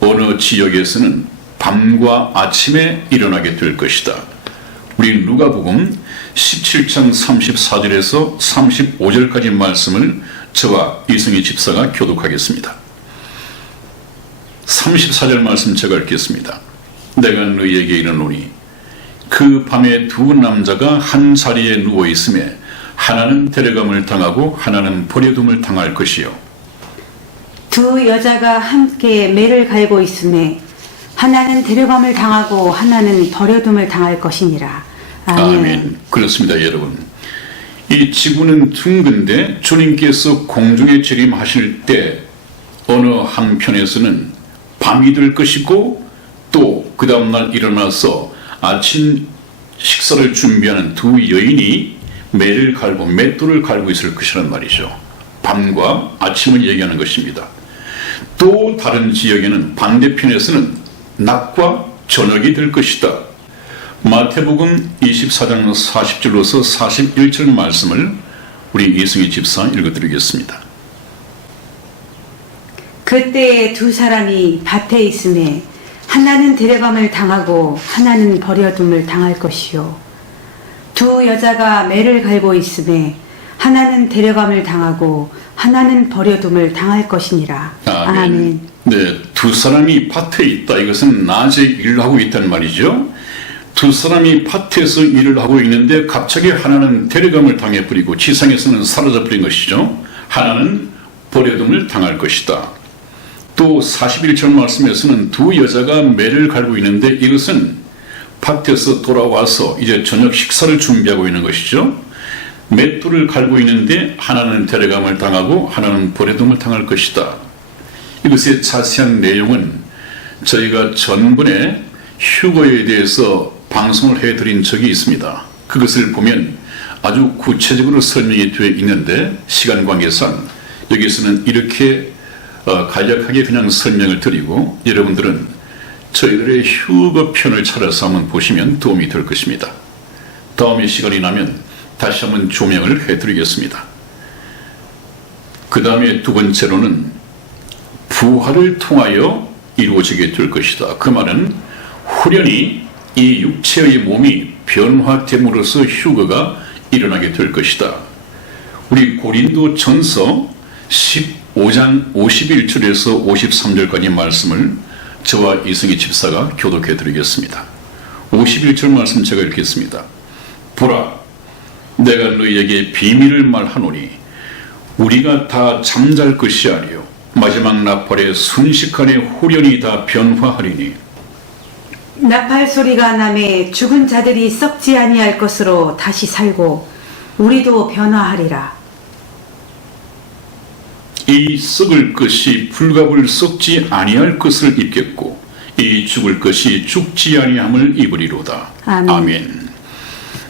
어느 지역에서는 밤과 아침에 일어나게 될 것이다. 우리 누가복음 17장 34절에서 35절까지 말씀을 저와 이승희 집사가 교독하겠습니다. 34절 말씀 제가 읽겠습니다. 내가 너희에게 이르노니 그 밤에 두 남자가 한 자리에 누워 있음에 하나는 데려감을 당하고 하나는 버려둠을 당할 것이요. 두 여자가 함께 매를 갈고 있음에 하나는 데려감을 당하고 하나는 버려둠을 당할 것이니라. 아멘. 아멘. 그렇습니다, 여러분. 이 지구는 둥근데 주님께서 공중에 재림하실 때 어느 한편에서는 밤이 될 것이고 또 그 다음날 일어나서 아침 식사를 준비하는 두 여인이 매를 갈고 맷돌을 갈고 있을 것이란 말이죠. 밤과 아침을 얘기하는 것입니다. 또 다른 지역에는 반대편에서는 낮과 저녁이 될 것이다. 마태복음 24장 40절로서 41절 말씀을 우리 이승희 집사 읽어드리겠습니다. 그때에 두 사람이 밭에 있음에 하나는 데려감을 당하고 하나는 버려둠을 당할 것이요. 두 여자가 매를 갈고 있음에 하나는 데려감을 당하고 하나는 버려둠을 당할 것이니라. 아멘. 네, 두 사람이 밭에 있다. 이것은 낮에 일을 하고 있단 말이죠. 두 사람이 밭에서 일을 하고 있는데 갑자기 하나는 데려감을 당해버리고 지상에서는 사라져버린 것이죠. 하나는 버려둠을 당할 것이다. 또 41절 말씀에서는 두 여자가 매를 갈고 있는데 이것은 밭에서 돌아와서 이제 저녁 식사를 준비하고 있는 것이죠. 맷돌을 갈고 있는데 하나는 데려감을 당하고 하나는 버려둠을 당할 것이다. 이것의 자세한 내용은 저희가 전번에 휴거에 대해서 방송을 해드린 적이 있습니다. 그것을 보면 아주 구체적으로 설명이 되어 있는데 시간 관계상 여기서는 이렇게 간략하게 그냥 설명을 드리고 여러분들은 저희들의 휴거 편을 찾아서 한번 보시면 도움이 될 것입니다. 다음에 시간이 나면 다시 한번 조명을 해드리겠습니다. 그 다음에 두 번째로는 부활을 통하여 이루어지게 될 것이다. 그 말은 후련히 이 육체의 몸이 변화됨으로써 휴거가 일어나게 될 것이다. 우리 고린도 전서 15장 51절에서 53절까지 말씀을 저와 이승희 집사가 교독해 드리겠습니다. 51절 말씀 제가 읽겠습니다. 보라, 내가 너희에게 비밀을 말하노니 우리가 다 잠잘 것이 아니요 마지막 나팔에 순식간에 후련히 다 변화하리니 나팔 소리가 나매 죽은 자들이 썩지 아니할 것으로 다시 살고 우리도 변화하리라. 이 썩을 것이 불갑을 썩지 아니할 것을 입겠고 이 죽을 것이 죽지 아니함을 입으리로다. 아멘. 아멘.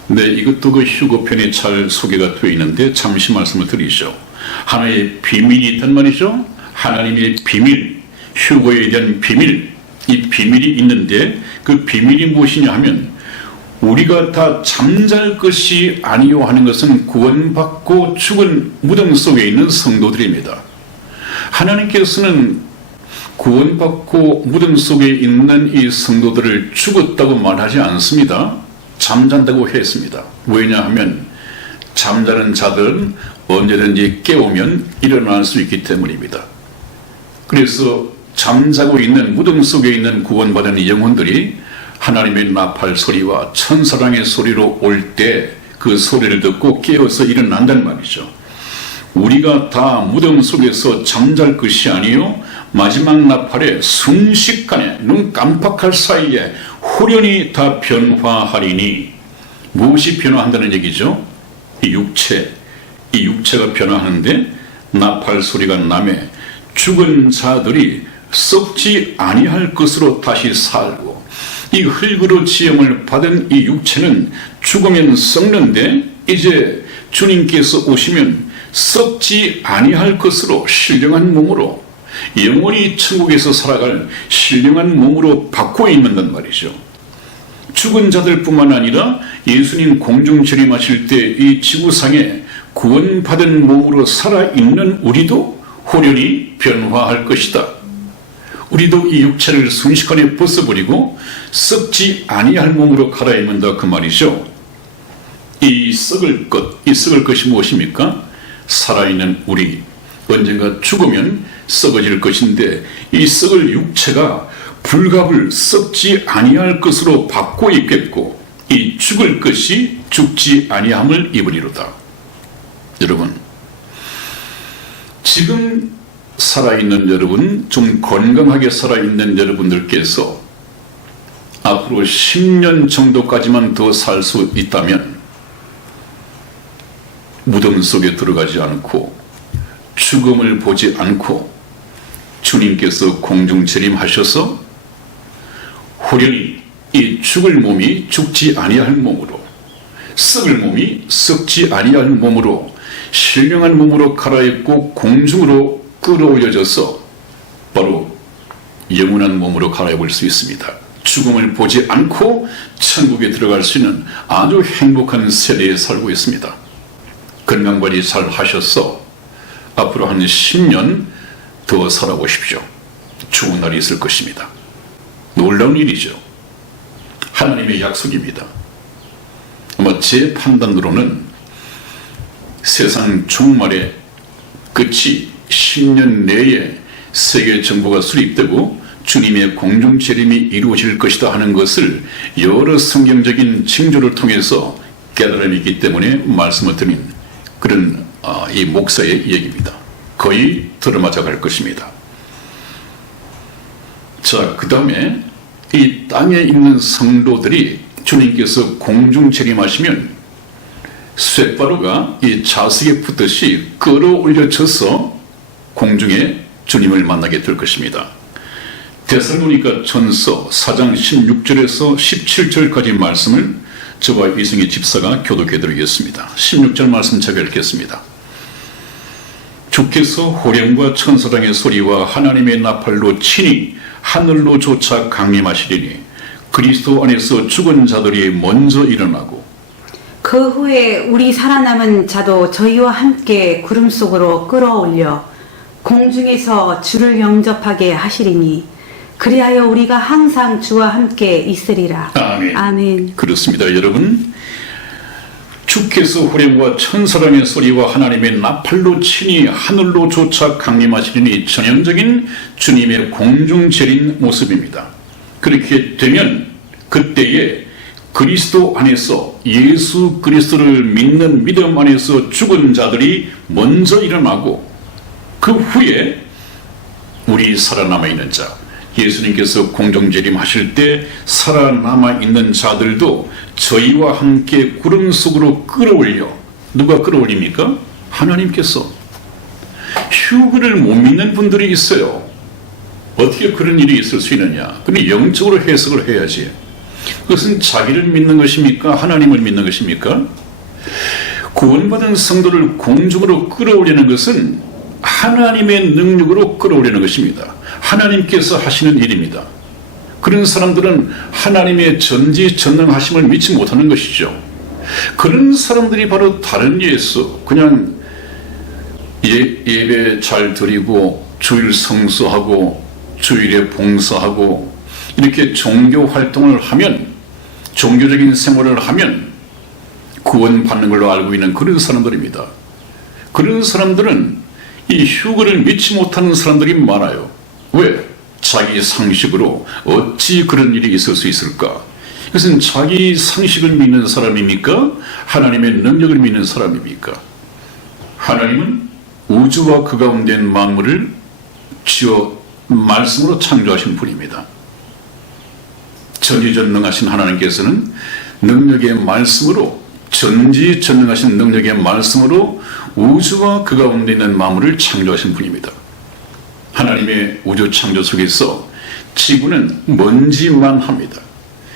네, 이것도 그 휴거편에 잘 소개가 되어 있는데 잠시 말씀을 드리죠. 하나의 비밀이 있단 말이죠. 하나님의 비밀, 휴거에 대한 비밀, 이 비밀이 있는데 그 비밀이 무엇이냐 하면 우리가 다 잠잘 것이 아니요 하는 것은 구원받고 죽은 무덤 속에 있는 성도들입니다. 하나님께서는 구원받고 무덤 속에 있는 이 성도들을 죽었다고 말하지 않습니다. 잠잔다고 했습니다. 왜냐하면 잠자는 자들은 언제든지 깨우면 일어날 수 있기 때문입니다. 그래서 잠자고 있는 무덤 속에 있는 구원받은 영혼들이 하나님의 나팔 소리와 천사랑의 소리로 올 때 그 소리를 듣고 깨어서 일어난단 말이죠. 우리가 다 무덤 속에서 잠잘 것이 아니요 마지막 나팔에 순식간에 눈 깜빡할 사이에 후련히 다 변화하리니 무엇이 변화한다는 얘기죠? 이 육체가 변화하는데 나팔 소리가 나매 죽은 자들이 썩지 아니할 것으로 다시 살고 이 흙으로 지음을 받은 이 육체는 죽으면 썩는데 이제 주님께서 오시면 썩지 아니할 것으로 신령한 몸으로 영원히 천국에서 살아갈 신령한 몸으로 바꿔 입는단 말이죠. 죽은 자들뿐만 아니라 예수님 공중 재림하실 때 이 지구상에 구원받은 몸으로 살아있는 우리도 호련히 변화할 것이다. 우리도 이 육체를 순식간에 벗어버리고 썩지 아니할 몸으로 갈아입는다 그 말이죠. 이 썩을 것이 무엇입니까? 살아있는 우리, 언젠가 죽으면 썩어질 것인데 이 썩을 육체가 불갑을 썩지 아니할 것으로 바꿔 입겠고 이 죽을 것이 죽지 아니함을 입으리로다. 여러분, 지금 살아있는 여러분, 좀 건강하게 살아있는 여러분들께서 앞으로 10년 정도까지만 더 살 수 있다면 무덤 속에 들어가지 않고 죽음을 보지 않고 주님께서 공중 재림하셔서 호련히 이 죽을 몸이 죽지 아니할 몸으로, 썩을 몸이 썩지 아니할 몸으로, 신령한 몸으로 갈아입고 공중으로 끌어올려져서 바로 영원한 몸으로 갈아입을 수 있습니다. 죽음을 보지 않고 천국에 들어갈 수 있는 아주 행복한 세대에 살고 있습니다. 건강관리 잘 하셔서 앞으로 한 10년 더 살아보십시오. 좋은 날이 있을 것입니다. 놀라운 일이죠. 하나님의 약속입니다. 아마 제 판단으로는 세상 종말의 끝이 10년 내에 세계 정부가 수립되고 주님의 공중 재림이 이루어질 것이다 하는 것을 여러 성경적인 징조를 통해서 깨달아냈기 때문에 말씀을 드린 그런 이 목사의 얘기입니다. 거의 들어맞아 갈 것입니다. 자, 그 다음에 이 땅에 있는 성도들이 주님께서 공중 재림하시면 쇳바로가 이 자석에 붙듯이 끌어올려져서 공중에 주님을 만나게 될 것입니다. 데살로니가 전서 4장 16절에서 17절까지 말씀을 저와 이승희 집사가 교독해 드리겠습니다. 16절 말씀 제가 읽겠습니다. 주께서 호령과 천사장의 소리와 하나님의 나팔로 친히 하늘로 조차 강림하시리니 그리스도 안에서 죽은 자들이 먼저 일어나고 그 후에 우리 살아남은 자도 저희와 함께 구름 속으로 끌어올려 공중에서 주를 영접하게 하시리니 그리하여 우리가 항상 주와 함께 있으리라. 아멘. 아멘. 그렇습니다. 여러분, 주께서 호령과 천사랑의 소리와 하나님의 나팔로 친히 하늘로 조차 강림하시리니 전형적인 주님의 공중 재림 모습입니다. 그렇게 되면 그때에 그리스도 안에서 예수 그리스도를 믿는 믿음 안에서 죽은 자들이 먼저 일어나고 그 후에 우리 살아남아 있는 자, 예수님께서 공중 재림하실 때 살아남아 있는 자들도 저희와 함께 구름 속으로 끌어올려, 누가 끌어올립니까? 하나님께서. 휴거를 못 믿는 분들이 있어요. 어떻게 그런 일이 있을 수 있느냐? 근데 영적으로 해석을 해야지. 그것은 자기를 믿는 것입니까? 하나님을 믿는 것입니까? 구원받은 성도를 공중으로 끌어올리는 것은 하나님의 능력으로 끌어올리는 것입니다. 하나님께서 하시는 일입니다. 그런 사람들은 하나님의 전지전능하심을 믿지 못하는 것이죠. 그런 사람들이 바로 다른 예수, 그냥 예배 잘 드리고 주일 성수하고 주일에 봉사하고 이렇게 종교 활동을 하면, 종교적인 생활을 하면 구원받는 걸로 알고 있는 그런 사람들입니다. 그런 사람들은 이 휴거를 믿지 못하는 사람들이 많아요. 왜? 자기 상식으로 어찌 그런 일이 있을 수 있을까? 이것은 자기 상식을 믿는 사람입니까? 하나님의 능력을 믿는 사람입니까? 하나님은 우주와 그 가운데 있는 만물을 지어 말씀으로 창조하신 분입니다. 전지전능하신 하나님께서는 능력의 말씀으로, 전지전능하신 능력의 말씀으로 우주와 그 가운데 있는 만물을 창조하신 분입니다. 하나님의 우주 창조 속에서 지구는 먼지만 합니다.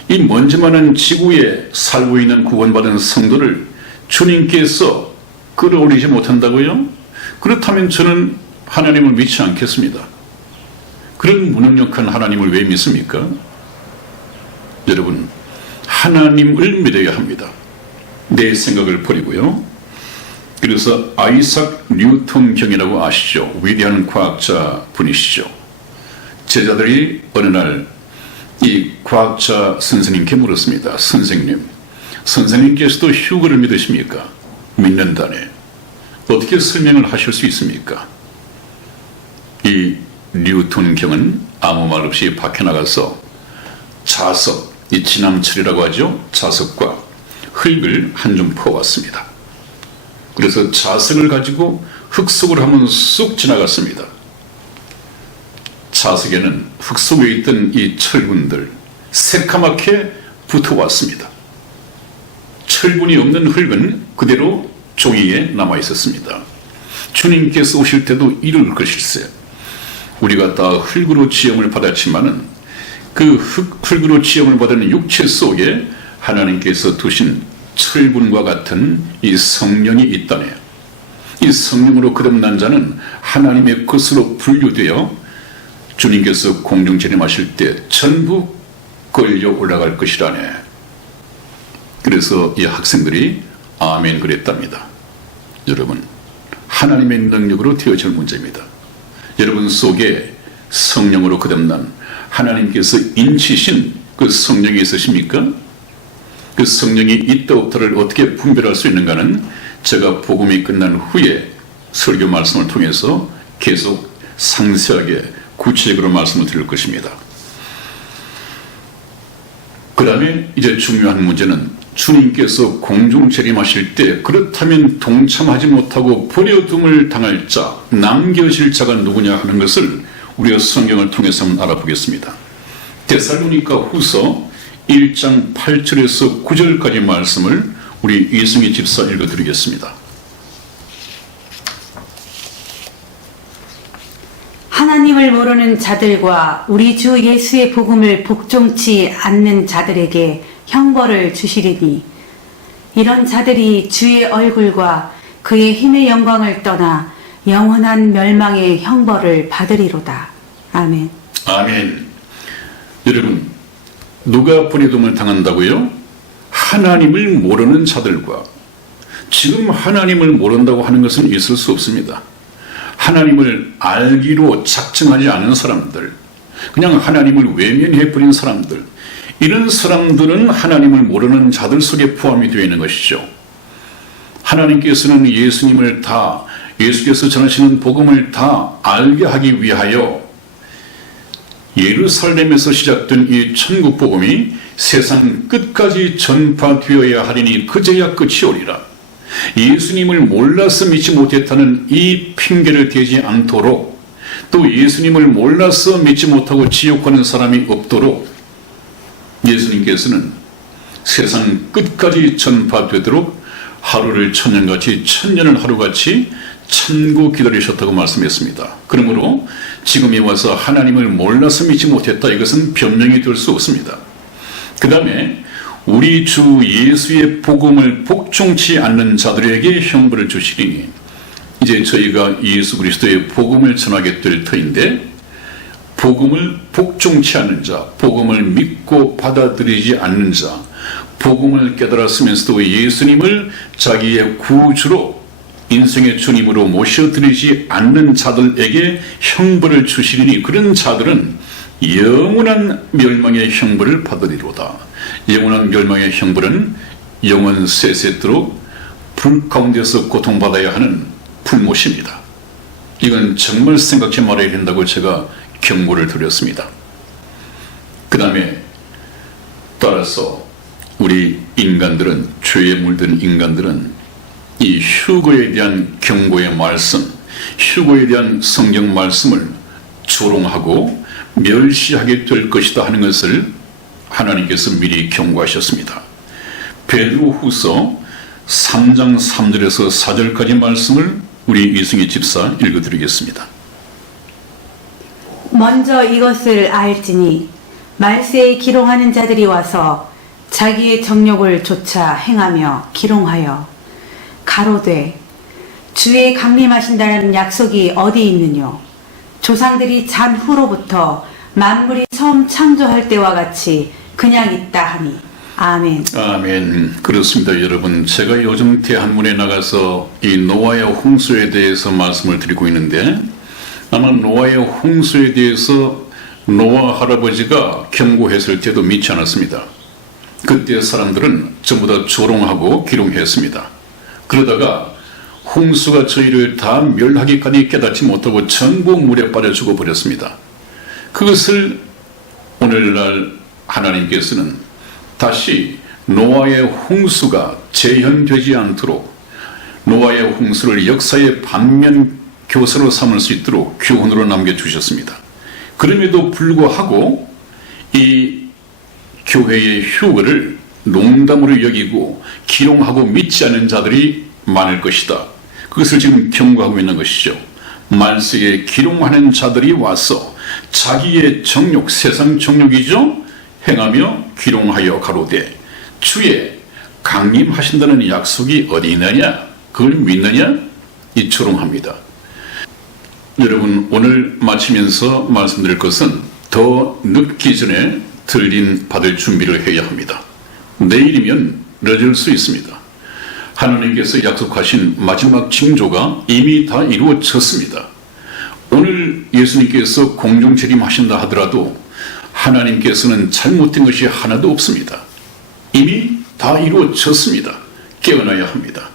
이 먼지만한 지구에 살고 있는 구원받은 성도를 주님께서 끌어올리지 못한다고요? 그렇다면 저는 하나님을 믿지 않겠습니다. 그런 무능력한 하나님을 왜 믿습니까? 여러분, 하나님을 믿어야 합니다. 내 생각을 버리고요. 그래서 아이삭 뉴턴 경이라고 아시죠? 위대한 과학자 분이시죠. 제자들이 어느 날 이 과학자 선생님께 물었습니다. 선생님, 선생님께서도 휴거를 믿으십니까? 믿는다네. 어떻게 설명을 하실 수 있습니까? 이 뉴턴 경은 아무 말 없이 밖에 나가서 자석, 이 지남철이라고 하죠. 자석과 흙을 한 줌 퍼왔습니다. 그래서 자석을 가지고 흙 속으로 한번 쑥 지나갔습니다. 자석에는 흙 속에 있던 이 철분들 새카맣게 붙어왔습니다. 철분이 없는 흙은 그대로 종이에 남아 있었습니다. 주님께서 오실 때도 이럴 것일세. 우리가 다 흙으로 지음을 받았지만은 그 흙으로 지음을 받은 육체 속에 하나님께서 두신 철분과 같은 이 성령이 있다네요. 이 성령으로 거듭난 자는 하나님의 것으로 분류되어 주님께서 공중 재림하실 때 전부 끌려 올라갈 것이라네. 그래서 이 학생들이 아멘 그랬답니다. 여러분, 하나님의 능력으로 되어질 문제입니다. 여러분 속에 성령으로 거듭난 하나님께서 인치신 그 성령이 있으십니까? 그 성령이 있다 없다를 어떻게 분별할 수 있는가는 제가 복음이 끝난 후에 설교 말씀을 통해서 계속 상세하게 구체적으로 말씀을 드릴 것입니다. 그 다음에 이제 중요한 문제는 주님께서 공중 재림하실 때 그렇다면 동참하지 못하고 버려둠을 당할 자, 남겨질 자가 누구냐 하는 것을 우리가 성경을 통해서 한번 알아보겠습니다. 데살로니가 후서 1장 8절에서 9절까지 말씀을 우리 이승희 집사 읽어드리겠습니다. 하나님을 모르는 자들과 우리 주 예수의 복음을 복종치 않는 자들에게 형벌을 주시리니 이런 자들이 주의 얼굴과 그의 힘의 영광을 떠나 영원한 멸망의 형벌을 받으리로다. 아멘. 아멘. 여러분, 누가 버리둠을 당한다고요? 하나님을 모르는 자들과. 지금 하나님을 모른다고 하는 것은 있을 수 없습니다. 하나님을 알기로 작정하지 않은 사람들, 그냥 하나님을 외면해버린 사람들, 이런 사람들은 하나님을 모르는 자들 속에 포함이 되어 있는 것이죠. 하나님께서는 예수께서 전하시는 복음을 다 알게 하기 위하여 예루살렘에서 시작된 이 천국 복음이 세상 끝까지 전파되어야 하리니 그제야 끝이 오리라. 예수님을 몰라서 믿지 못했다는 이 핑계를 대지 않도록, 또 예수님을 몰라서 믿지 못하고 지옥 가는 사람이 없도록 예수님께서는 세상 끝까지 전파되도록 하루를 천년같이 천년을 하루같이 참고 기다리셨다고 말씀했습니다. 그러므로 지금에 와서 하나님을 몰라서 믿지 못했다, 이것은 변명이 될 수 없습니다. 그 다음에 우리 주 예수의 복음을 복종치 않는 자들에게 형벌을 주시리니, 이제 저희가 예수 그리스도의 복음을 전하게 될 터인데, 복음을 복종치 않는 자, 복음을 믿고 받아들이지 않는 자, 복음을 깨달았으면서도 예수님을 자기의 구주로 인생의 주님으로 모셔드리지 않는 자들에게 형벌을 주시리니 그런 자들은 영원한 멸망의 형벌을 받으리로다. 영원한 멸망의 형벌은 영원 세세토록 불 가운데서 고통받아야 하는 불못입니다. 이건 정말 생각해 말아야 된다고 제가 경고를 드렸습니다. 그 다음에 따라서 우리 인간들은, 죄에 물든 인간들은 이 휴거에 대한 경고의 말씀, 휴거에 대한 성경 말씀을 조롱하고 멸시하게 될 것이다 하는 것을 하나님께서 미리 경고하셨습니다. 베드로후서 3장 3절에서 4절까지 말씀을 우리 이승희 집사 읽어드리겠습니다. 먼저 이것을 알지니 말세에 기롱하는 자들이 와서 자기의 정욕을 조차 행하며 기롱하여 가로되 주의 강림하신다는 약속이 어디 있느뇨? 조상들이 잔 후로부터 만물이 처음 창조할 때와 같이 그냥 있다 하니. 아멘. 아멘. 그렇습니다. 여러분, 제가 요즘 대한문에 나가서 이 노아의 홍수에 대해서 말씀을 드리고 있는데, 아마 노아의 홍수에 대해서 노아 할아버지가 경고했을 때도 믿지 않았습니다. 그때 사람들은 전부 다 조롱하고 기롱했습니다. 그러다가 홍수가 저희를 다 멸하기까지 깨닫지 못하고 전부 물에 빠져 죽어버렸습니다. 그것을 오늘날 하나님께서는 다시 노아의 홍수가 재현되지 않도록 노아의 홍수를 역사의 반면 교사로 삼을 수 있도록 교훈으로 남겨주셨습니다. 그럼에도 불구하고 이 교회의 휴거를 농담으로 여기고 기롱하고 믿지 않는 자들이 많을 것이다. 그것을 지금 경고하고 있는 것이죠. 말세에 기롱하는 자들이 와서 자기의 정욕, 세상 정욕이죠, 행하며 기롱하여 가로되 주의 강림하신다는 약속이 어디 있느냐? 그걸 믿느냐? 이처럼 합니다. 여러분, 오늘 마치면서 말씀드릴 것은 더 늦기 전에 들린 받을 준비를 해야 합니다. 내일이면 늦을 수 있습니다. 하나님께서 약속하신 마지막 징조가 이미 다 이루어졌습니다. 오늘 예수님께서 공중 재림하신다 하더라도 하나님께서는 잘못된 것이 하나도 없습니다. 이미 다 이루어졌습니다. 깨어나야 합니다.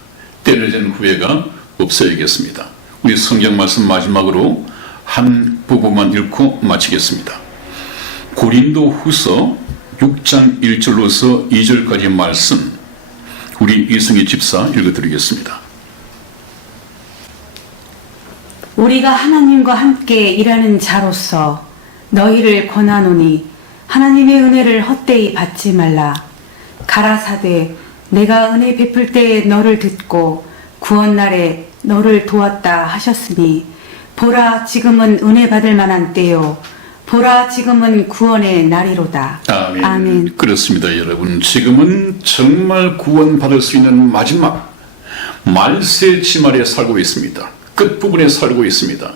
때늦은 후회가 없어야겠습니다. 우리 성경 말씀 마지막으로 한 부분만 읽고 마치겠습니다. 고린도 후서 6장 1절로서 2절까지 말씀, 우리 이승희 집사 읽어드리겠습니다. 우리가 하나님과 함께 일하는 자로서 너희를 권하노니 하나님의 은혜를 헛되이 받지 말라. 가라사대 내가 은혜 베풀 때에 너를 듣고 구원날에 너를 도왔다 하셨으니 보라 지금은 은혜 받을 만한 때요 보라 지금은 구원의 날이로다. 아멘. 아멘. 그렇습니다, 여러분. 지금은 정말 구원받을 수 있는 마지막 말세 지말에 살고 있습니다. 끝부분에 살고 있습니다.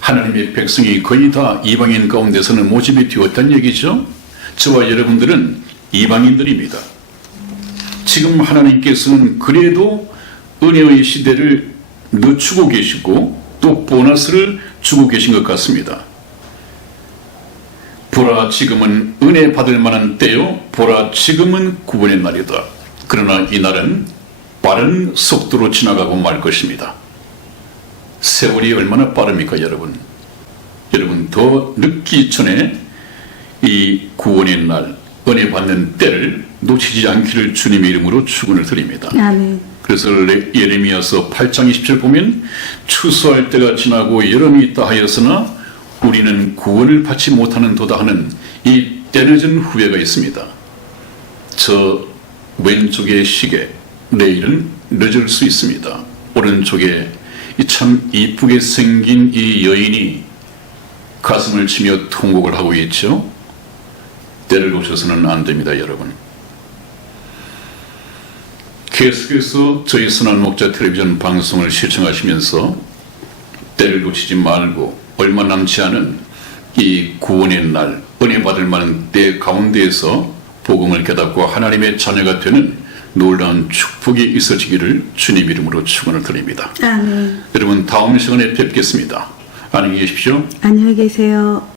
하나님의 백성이 거의 다 이방인 가운데서는 모집이 되었다는 얘기죠. 저와 여러분들은 이방인들입니다. 지금 하나님께서는 그래도 은혜의 시대를 늦추고 계시고 또 보너스를 주고 계신 것 같습니다. 보라 지금은 은혜 받을 만한 때요 보라 지금은 구원의 날이다. 그러나 이 날은 빠른 속도로 지나가고 말 것입니다. 세월이 얼마나 빠릅니까, 여러분? 여러분, 더 늦기 전에 이 구원의 날, 은혜 받는 때를 놓치지 않기를 주님의 이름으로 축원을 드립니다. 아멘. 그래서 예레미야서 8장 27 보면 추수할 때가 지나고 여름이 있다 하였으나 우리는 구원을 받지 못하는 도다 하는 이 때늦은 후회가 있습니다. 저 왼쪽의 시계, 내일은 늦을 수 있습니다. 오른쪽에 참 이쁘게 생긴 이 여인이 가슴을 치며 통곡을 하고 있죠. 때를 놓쳐서는 안 됩니다, 여러분. 계속해서 저희 선한 목자 텔레비전 방송을 시청하시면서 때를 놓치지 말고 얼마 남지 않은 이 구원의 날, 은혜 받을 만한 때 가운데에서 복음을 깨닫고 하나님의 자녀가 되는 놀라운 축복이 있어지기를 주님 이름으로 축원을 드립니다. 아멘. 여러분, 다음 시간에 뵙겠습니다. 안녕히 계십시오. 안녕히 계세요.